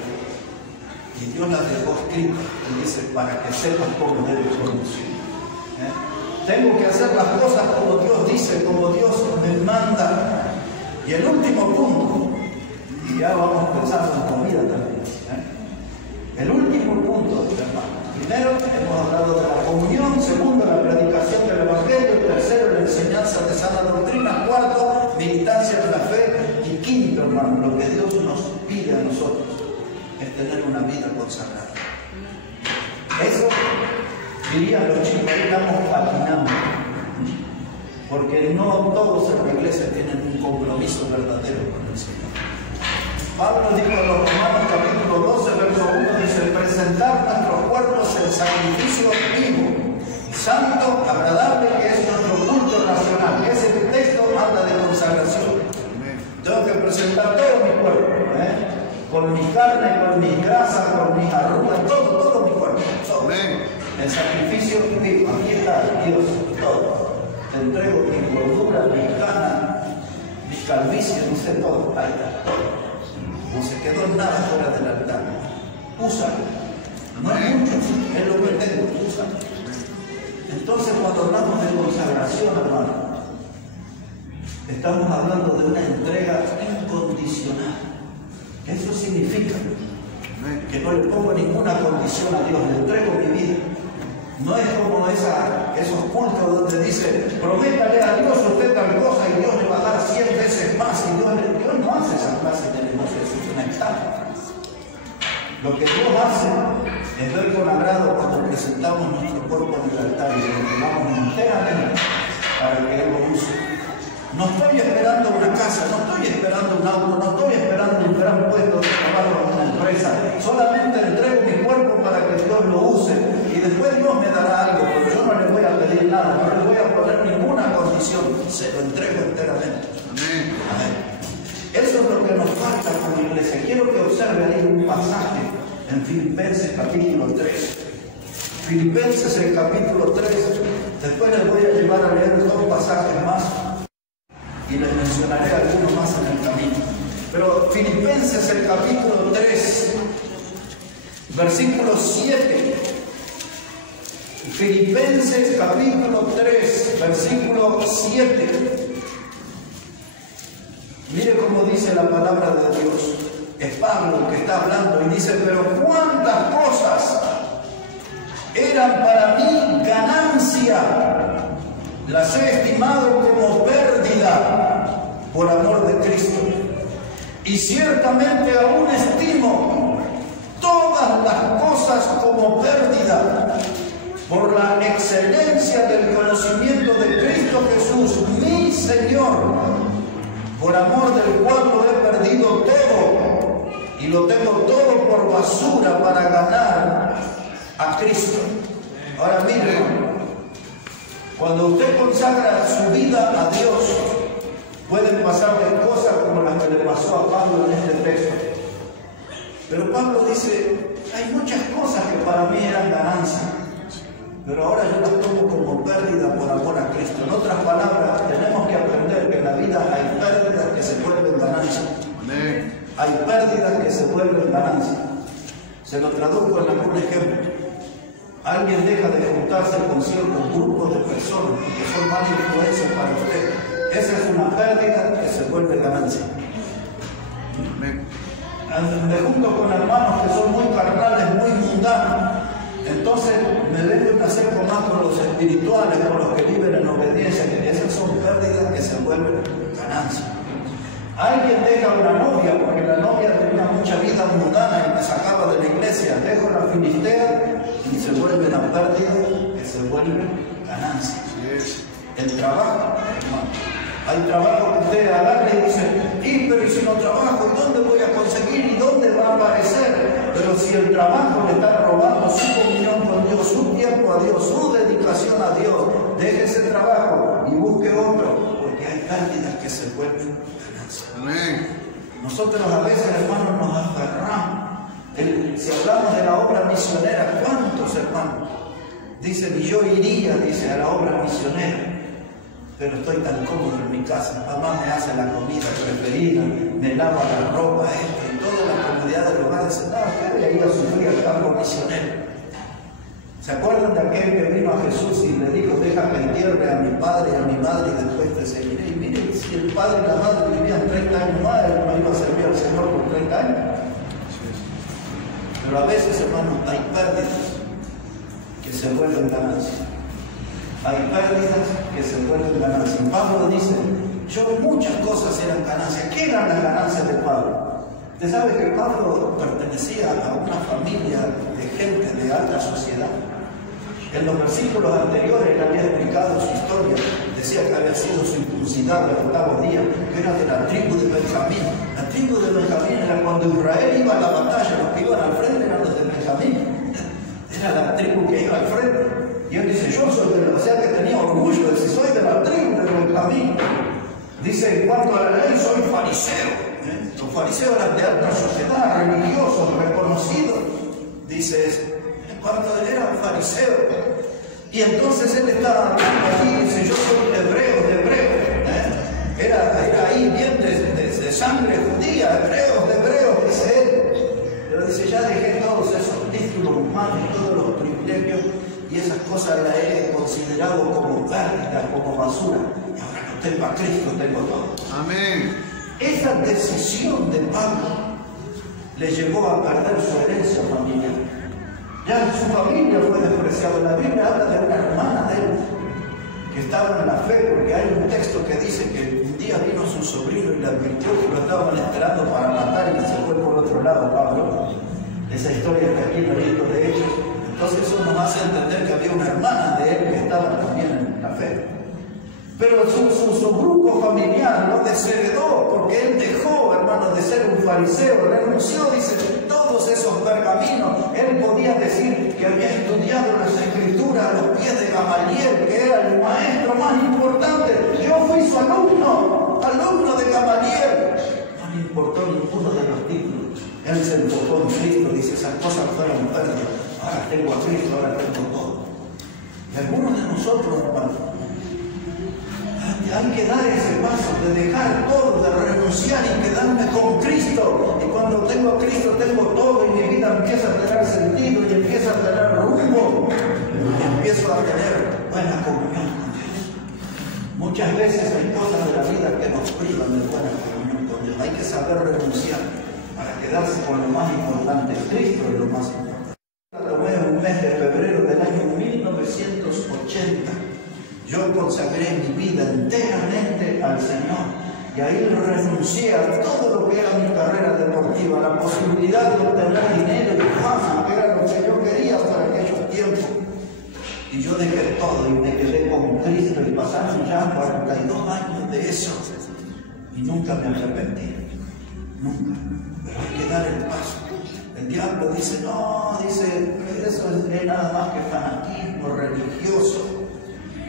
Y Dios las dejó escritas, y dice, para que sepas cómo debes conducir. Tengo que hacer las cosas como Dios dice, como Dios me manda. Y el último punto, y ya vamos pensando en comida también. El último punto, hermano. Primero, hemos hablado de la comunión. Segundo, la predicación del evangelio. Tercero, la enseñanza de sana doctrina. Cuarto, militancia de la fe. Y quinto, hermano, lo que Dios nos pide a nosotros es tener una vida consagrada. Eso, dirían los chicos, ahí estamos patinando. Porque no todos en la iglesia tienen un compromiso verdadero con el Señor. Pablo dijo a los Romanos capítulo 12, verso 1, dice, presentar nuestros cuerpos en sacrificio vivo, santo, agradable, que es nuestro culto racional. Ese texto habla de consagración. Tengo que presentar todo mi cuerpo, con mi carne, con mi grasa, con mis arrugas, todo mi cuerpo. Todo. En sacrificio vivo. Aquí está Dios, todo. Te entrego mi gordura, mi cana, mi calvicie, no sé, todo. Ahí está, todo. No se quedó nada fuera del altar. Úsalo. No es mucho, es lo que tengo, úsalo. Entonces, cuando hablamos de consagración, hermano, estamos hablando de una entrega incondicional. Eso significa que no le pongo ninguna condición a Dios, le entrego mi vida. No es como esos cultos donde dice, prométale a Dios usted tal cosa y Dios le va a dar 100 veces más. Y Dios no hace esa clase de negocio, eso es una estafa. Lo que Dios hace es ver con agrado cuando presentamos nuestro cuerpo en el altar y lo entregamos enteramente para que Él lo use. No estoy esperando una casa, no estoy esperando un auto, no estoy esperando un gran puesto de trabajo en una empresa. Solamente entrego mi cuerpo para que Dios lo use. Y después Dios me dará algo, pero yo no le voy a pedir nada, no le voy a poner ninguna condición. Se lo entrego enteramente. Amén. Amén. Eso es lo que nos falta como iglesia. Quiero que observe ahí un pasaje en Filipenses capítulo 3. Filipenses el capítulo 3. Después les voy a llevar a leer 2 pasajes más. Y les mencionaré algunos más en el camino. Pero Filipenses el capítulo 3, versículo 7. Filipenses capítulo 3, versículo 7. Mire cómo dice la palabra de Dios. Es Pablo el que está hablando y dice, pero cuántas cosas eran para mí ganancia, las he estimado como pérdida por amor de Cristo. Y ciertamente aún estimo todas las cosas como pérdida por la excelencia del conocimiento de Cristo Jesús, mi Señor, por amor del cual lo he perdido todo y lo tengo todo por basura para ganar a Cristo. Ahora miren, cuando usted consagra su vida a Dios, pueden pasarle cosas como las que le pasó a Pablo en este texto. Pero Pablo dice, hay muchas cosas que para mí eran ganancia, pero ahora yo las tomo como pérdida por amor a Cristo. En otras palabras, tenemos que aprender que en la vida hay pérdidas que se vuelven ganancia. Hay pérdidas que se vuelven ganancia. Se lo traduzco en algún ejemplo. Alguien deja de juntarse con ciertos grupos de personas que son más influencias para usted. Esa es una pérdida que se vuelve ganancia. Me junto con hermanos que son muy carnales, muy mundanos. Entonces me dejo un acerco más con los espirituales, con los que viven en obediencia, que esas son pérdidas que se vuelven ganancias. Alguien deja una novia, porque la novia tenía mucha vida mundana y me sacaba de la iglesia. Dejo la filistea y se vuelve una pérdida que se vuelve ganancia. El trabajo, hermano. Hay trabajo que usted agarra y dice, pero ¿y si no trabajo? ¿Y dónde voy a conseguir? ¿Y dónde va a aparecer? Pero si el trabajo le está robando su comunión con Dios, su tiempo a Dios, su dedicación a Dios, deje ese trabajo y busque otro, porque hay pérdidas que se vuelven ganancias. Amén. Nosotros a veces, hermanos, nos aferramos. Si hablamos de la obra misionera, ¿cuántos hermanos dicen, y yo iría, dice, a la obra misionera? Pero estoy tan cómodo en mi casa, mamá me hace la comida preferida, me lava la ropa, en toda la comodidad del hogar, dice, no, que voy a ir a sufrir al campo misionero. ¿Se acuerdan de aquel que vino a Jesús y le dijo, deja que entierre a mi padre y a mi madre y después te seguiré? Y miren, si el padre y la madre vivían 30 años más, él no iba a servir al Señor por 30 años. Pero a veces, hermanos, hay pérdidas que se vuelven ganancias. Hay pérdidas que se vuelven ganancias. Pablo dice, muchas cosas eran ganancias. ¿Qué eran las ganancias de Pablo? Usted sabe que Pablo pertenecía a una familia de gente de alta sociedad. En los versículos anteriores él había explicado su historia. Decía que había sido circuncidado el 8º día, que era de la tribu de Benjamín. La tribu de Benjamín era cuando Israel iba a la batalla, los que iban al frente eran los de Benjamín. Era la tribu que iba al frente. Y él dice, yo soy de la, o sea que tenía orgullo de decir, soy de la tribu de Benjamín. Dice, en cuanto a la ley, soy fariseo. Los fariseos eran de alta sociedad, religiosos, reconocidos. Dice, en cuanto a él era un fariseo. Y entonces él estaba allí, dice, yo soy hebreo de hebreo. Era ahí bien de sangre judía, hebreos de hebreos, dice él. Pero dice, ya dejé todos esos títulos humanos, todos los privilegios, y esas cosas las he considerado como pérdida, como basura. Y ahora no tengo a Cristo, tengo todo. Amén. Esa decisión de Pablo le llevó a perder su herencia familiar. Ya su familia fue despreciada. La Biblia habla de una hermana de él que estaba en la fe, porque hay un texto que dice que un día vino su sobrino y le advirtió que lo estaban esperando para matar y se fue por otro lado, Pablo. Esa historia que aquí en el libro de Hechos. Entonces eso nos hace entender que había una hermana de él que estaba también en la fe. Pero su grupo familiar lo desheredó, porque él dejó, hermanos, de ser un fariseo, renunció, dice, todos esos pergaminos. Él podía decir que había estudiado las escrituras a los pies de Gamaliel, que era el maestro más importante. Yo fui su alumno de Gamaliel. No le importó ninguno de los títulos. Él se enfocó en Cristo, dice, esas cosas fueron pérdidas. Ahora tengo a Cristo, ahora tengo todo. Y algunos de nosotros, hermanos, hay que dar ese paso de dejar todo, de renunciar y quedarme con Cristo. Y cuando tengo a Cristo tengo todo y mi vida empieza a tener sentido y empieza a tener rumbo. Empiezo a tener buena comunión con Dios. Muchas veces hay cosas de la vida que nos privan de buena comunión con Dios. Hay que saber renunciar para quedarse con lo más importante. Cristo es lo más importante. En un mes de febrero del año 1980, yo consagré mi vida enteramente al Señor. Y ahí renuncié a todo lo que era mi carrera deportiva, la posibilidad de obtener dinero y fama, que era lo que yo quería para aquellos tiempos. Y yo dejé todo y me quedé con Cristo y pasaron ya 42 años de eso. Y nunca me arrepentí, nunca. Pero hay que dar el paso. El diablo dice, no, dice, eso es nada más que fanatismo religioso.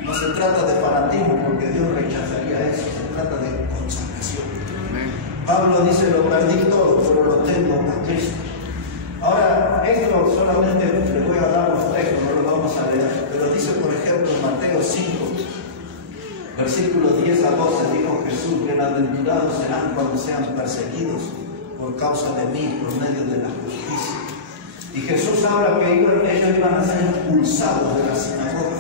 No se trata de fanatismo porque Dios rechazaría eso, se trata de consagración. Pablo dice, lo perdí todo, pero lo tengo a Cristo. Ahora, esto solamente les voy a dar los textos, no los vamos a leer, pero dice, por ejemplo, en Mateo 5, versículos 10 a 12, dijo Jesús, bienaventurados serán cuando sean perseguidos por causa de mí, por medio de la justicia. Y Jesús habla que ellos iban a ser expulsados de la sinagoga.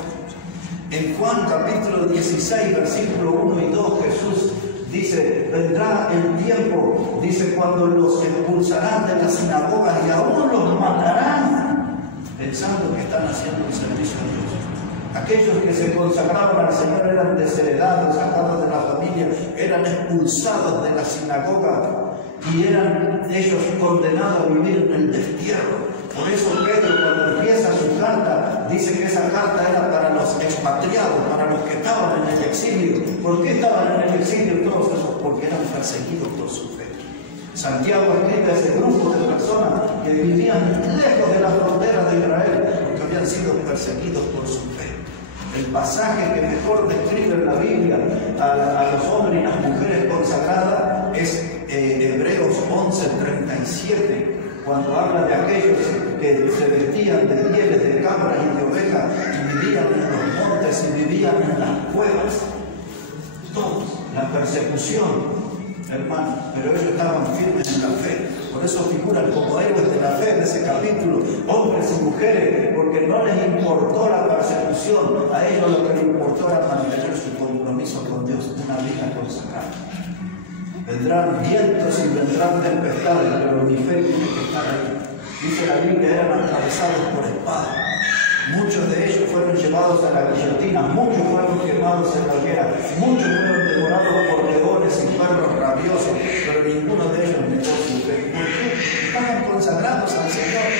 En Juan capítulo 16, versículo 1 y 2, Jesús dice, vendrá el tiempo, dice, cuando los expulsarán de las sinagogas y aún los matarán, pensando que están haciendo un servicio a Dios. Aquellos que se consagraban al Señor eran desheredados, sacados de la familia, eran expulsados de la sinagoga y eran ellos condenados a vivir en el destierro. Por eso Pedro, cuando empieza su carta, dice que esa carta era para los expatriados, para los que estaban en el exilio. ¿Por qué estaban en el exilio todos esos? Porque eran perseguidos por su fe. Santiago escribe a ese grupo de personas que vivían lejos de la frontera de Israel, porque habían sido perseguidos por su fe. El pasaje que mejor describe en la Biblia a los hombres y las mujeres consagradas es Hebreos 11:37. Cuando habla de aquellos que se vestían de pieles de cabras y de ovejas y vivían en los montes y vivían en las cuevas. Todos, la persecución, hermano, pero ellos estaban firmes en la fe. Por eso figuran como héroes de la fe en ese capítulo, hombres y mujeres, porque no les importó la persecución, a ellos lo que les importó era mantener su compromiso con Dios, una vida consagrada. Vendrán vientos y vendrán tempestades, pero mi fe tiene que estar ahí. Dice la Biblia, eran atravesados por espada. Muchos de ellos fueron llevados a la guillotina, muchos fueron quemados en la hoguera, muchos fueron devorados por leones y perros rabiosos, pero ninguno de ellos negó su fe. ¿Por qué? Estaban consagrados al Señor.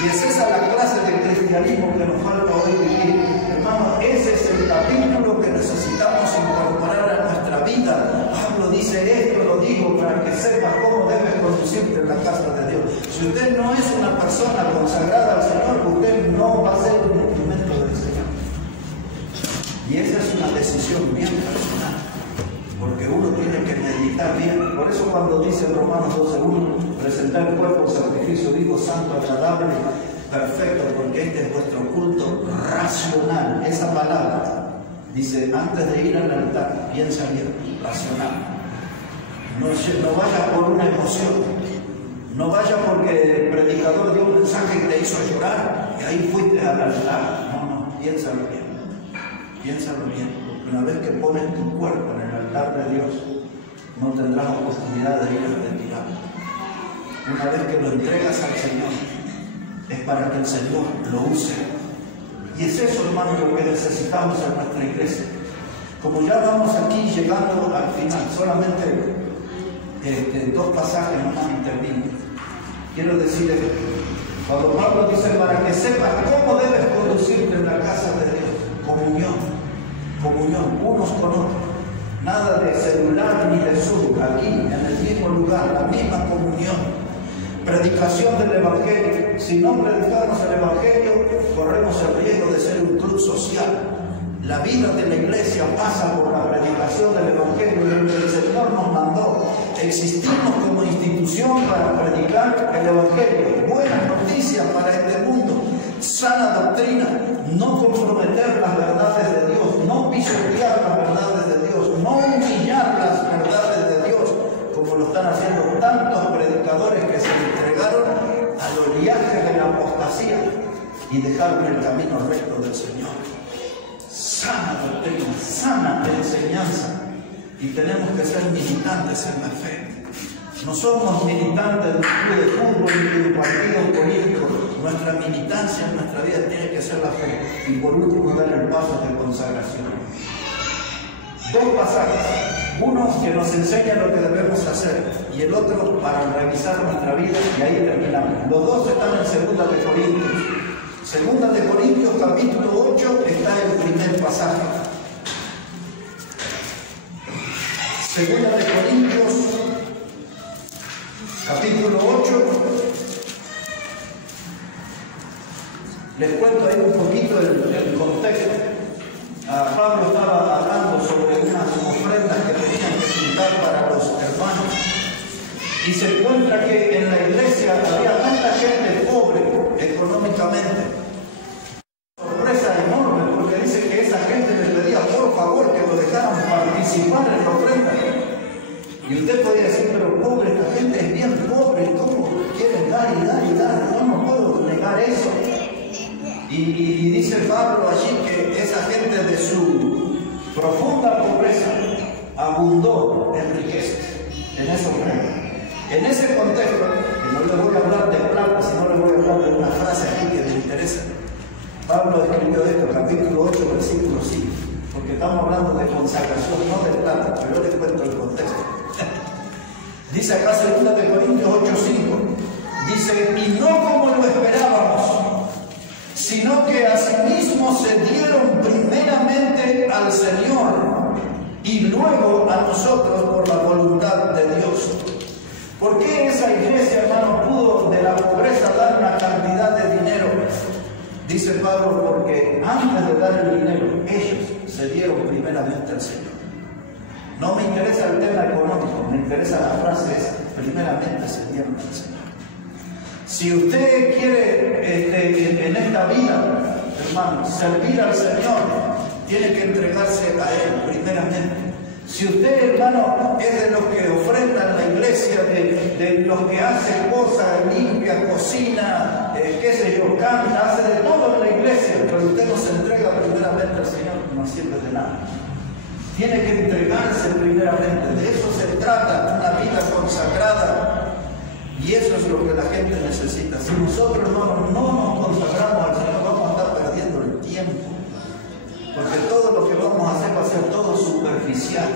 Y es esa la clase de cristianismo que nos falta hoy vivir. Hermano, ese es el capítulo que necesitamos incorporar a nuestra vida. Pablo dice esto, lo digo para que sepas cómo debes conducirte en la casa de Dios. Si usted no es una persona consagrada al Señor, usted no va a ser un instrumento del Señor. Y esa es una decisión bien personal, porque uno tiene que meditar bien. Por eso cuando dice en Romanos 12:1, presentar el cuerpo en sacrificio vivo, santo, agradable, perfecto, porque este es vuestro culto racional. Esa palabra dice, antes de ir al altar, piensa bien, racional. No vaya por una emoción, no vaya porque el predicador dio un mensaje y te hizo llorar y ahí fuiste al altar. No, piénsalo bien, porque una vez que pones tu cuerpo en el altar de Dios, no tendrás oportunidad de ir a retirarlo. Una vez que lo entregas al Señor, es para que el Señor lo use. Y es eso, hermano, lo que necesitamos en nuestra iglesia. Como ya vamos aquí llegando al final, solamente dos pasajes nomás intervienen. Quiero decir esto. Cuando Pablo dice, para que sepas cómo debes conducirte en la casa de Dios, comunión, unos con otros. Nada de celular ni de Zoom, aquí, en el mismo lugar, la misma comunión. Predicación del Evangelio. Si no predicamos el Evangelio, corremos el riesgo de ser un club social. La vida de la iglesia pasa por la predicación del Evangelio, y el Señor nos mandó. Existimos como institución para predicar el Evangelio. Buenas noticias para este mundo. Sana doctrina. No comprometer las verdades de Dios. No pisotear las verdades de Dios. No humillar las verdades de Dios, como lo están haciendo tantos predicadores y dejaron el camino recto del Señor. Sana doctrina, sana enseñanza. Y tenemos que ser militantes en la fe. No somos militantes de un club de fútbol ni de un partido político. Nuestra militancia en nuestra vida tiene que ser la fe. Y por último, dar el paso de consagración. Dos pasajes. Uno que nos enseña lo que debemos hacer y el otro para revisar nuestra vida, y ahí terminamos. Los dos están en 2 de Corintios. 2 de Corintios capítulo 8 está el primer pasaje. 2 de Corintios capítulo 8. Les cuento ahí un poquito el contexto. Pablo estaba hablando sobre unas ofrendas que tenían que juntar para los hermanos y se encuentra que en la iglesia había tanta gente pobre económicamente. Sorpresa enorme, porque dice que esa gente les pedía por favor que lo dejaran participar en la ofrenda. Y usted podría decir, pero pobre, esta gente es bien pobre, ¿cómo quieren dar y dar y dar? No puedo negar eso. Y dice Pablo allí que esa gente de su profunda pobreza abundó en riquezas, en esa ofrenda. En ese contexto, que no le voy a hablar de plata, sino le voy a hablar de una frase aquí que me interesa. Pablo escribió esto, capítulo 8, versículo 5, porque estamos hablando de consagración, no de plata, pero yo les cuento el contexto. Dice acá 2 de Corintios 8, 5, dice, y no como lo esperábamos, sino que asimismo se dieron primeramente al Señor y luego a nosotros por la voluntad de Dios. ¿Por qué esa iglesia, hermano, pudo de la pobreza dar una cantidad de dinero? Dice Pablo, porque antes de dar el dinero, ellos se dieron primeramente al Señor. No me interesa el tema económico, me interesa la frase esa, primeramente se dieron al Señor. Si usted quiere en esta vida, hermano, servir al Señor, tiene que entregarse a Él primeramente. Si usted, hermano, es de los que ofrendan la iglesia, de los que hace cosas, limpia, cocina, qué sé yo, canta, hace de todo en la iglesia, pero usted no se entrega primeramente al Señor, no sirve de nada. Tiene que entregarse primeramente, de eso se trata, una vida consagrada. Y eso es lo que la gente necesita. Si nosotros, hermanos, no nos consagramos al Señor, vamos a estar perdiendo el tiempo. Porque todo lo que vamos a hacer va a ser todo superficial.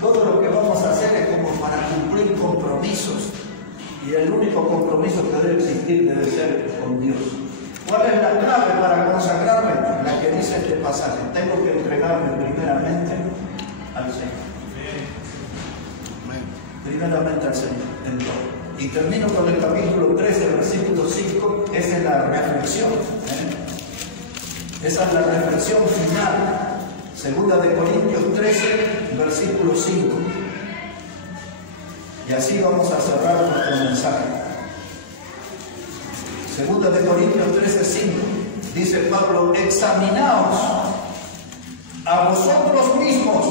Todo lo que vamos a hacer es como para cumplir compromisos. Y el único compromiso que debe existir debe ser con Dios. ¿Cuál es la clave para consagrarme? La que dice este pasaje. Tengo que entregarme primeramente al Señor. Primeramente al Señor, en todo. Y termino con el capítulo 13, versículo 5, esa es la reflexión. Esa es la reflexión final. 2 de Corintios 13, versículo 5. Y así vamos a cerrar nuestro mensaje. 2 de Corintios 13, 5. Dice Pablo, examinaos a vosotros mismos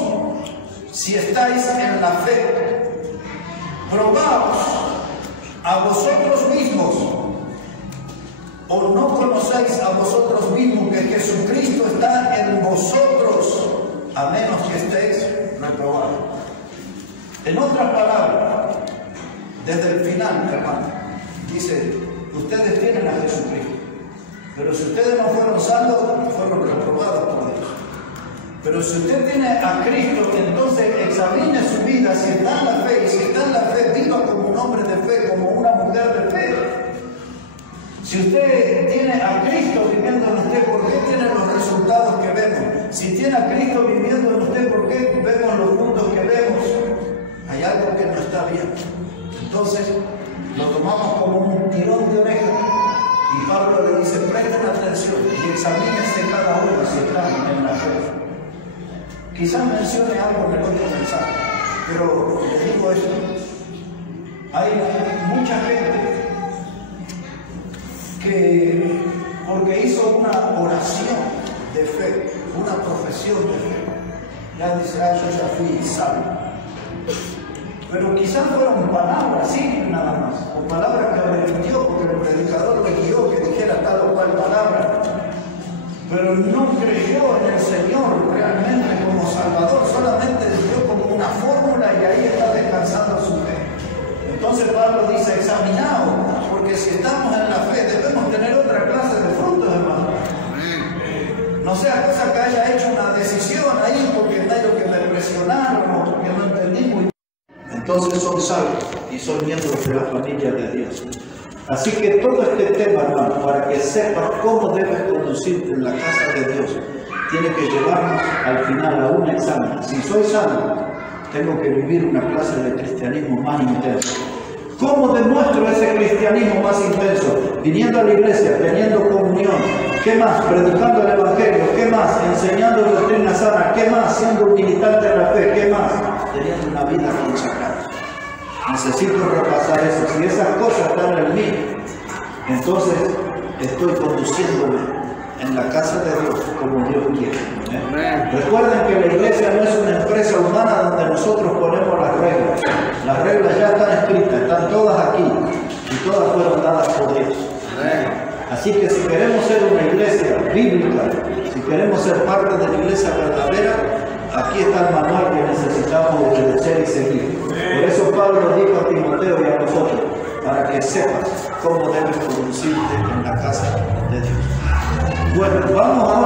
si estáis en la fe. Probaos a vosotros mismos, o no conocéis a vosotros mismos que Jesucristo está en vosotros, a menos que estéis reprobados. En otras palabras, desde el final, hermano, dice, ustedes tienen a Jesucristo, pero si ustedes no fueron salvos, fueron reprobados por Dios. Pero si usted tiene a Cristo, entonces examine su vida, si está en la fe, y si está en la fe, viva como un hombre de fe, como una mujer de fe. Si usted tiene a Cristo viviendo en usted, ¿por qué tiene los resultados que vemos? Si tiene a Cristo viviendo en usted, ¿por qué vemos los puntos que vemos? Hay algo que no está bien. Entonces, lo tomamos como un tirón de oreja. Y Pablo le dice, presten atención y examínense cada uno si están en la fe. Quizás mencione algo en el otro mensaje, pero le digo esto. Hay mucha gente que, porque hizo una oración de fe, una profesión de fe, ya dice, yo ya fui salvo. pero quizás fueron palabras simples nada más, o palabras que repitió porque el predicador le guió que dijera tal o cual palabra, pero no creyó en el Señor realmente como Salvador, solamente dio como una fórmula y ahí está descansando su fe. Entonces Pablo dice, examinaos, porque si estamos en la fe debemos tener otra clase de frutos, hermano. No sea cosa que haya hecho una decisión ahí porque medio que me presionaron o porque no entendí muy bien. Entonces son salvos y son miembros de la familia de Dios. Así que todo este tema, hermano, para que sepas cómo debes conducirte en la casa de Dios, tiene que llevarnos al final a un examen. Si soy salvo, tengo que vivir una clase de cristianismo más intenso. ¿Cómo demuestro ese cristianismo más intenso? Viniendo a la iglesia, teniendo comunión. ¿Qué más? Predicando el evangelio. ¿Qué más? Enseñando doctrina sana. ¿Qué más? Siendo un militante de la fe. ¿Qué más? Teniendo una vida consagrada. Necesito repasar eso. Si esas cosas están en mí, entonces estoy conduciéndome en la casa de Dios como Dios quiere. Recuerden que la iglesia no es una empresa humana donde nosotros ponemos las reglas. Las reglas ya están escritas, están todas aquí y todas fueron dadas por Dios. Así que si queremos ser una iglesia bíblica, si queremos ser parte de la iglesia verdadera, aquí está el manual que necesitamos obedecer y seguir. Por eso Pablo dijo a Timoteo y a nosotros, para que sepas cómo debes conducirte en la casa de Dios. Bueno, vamos a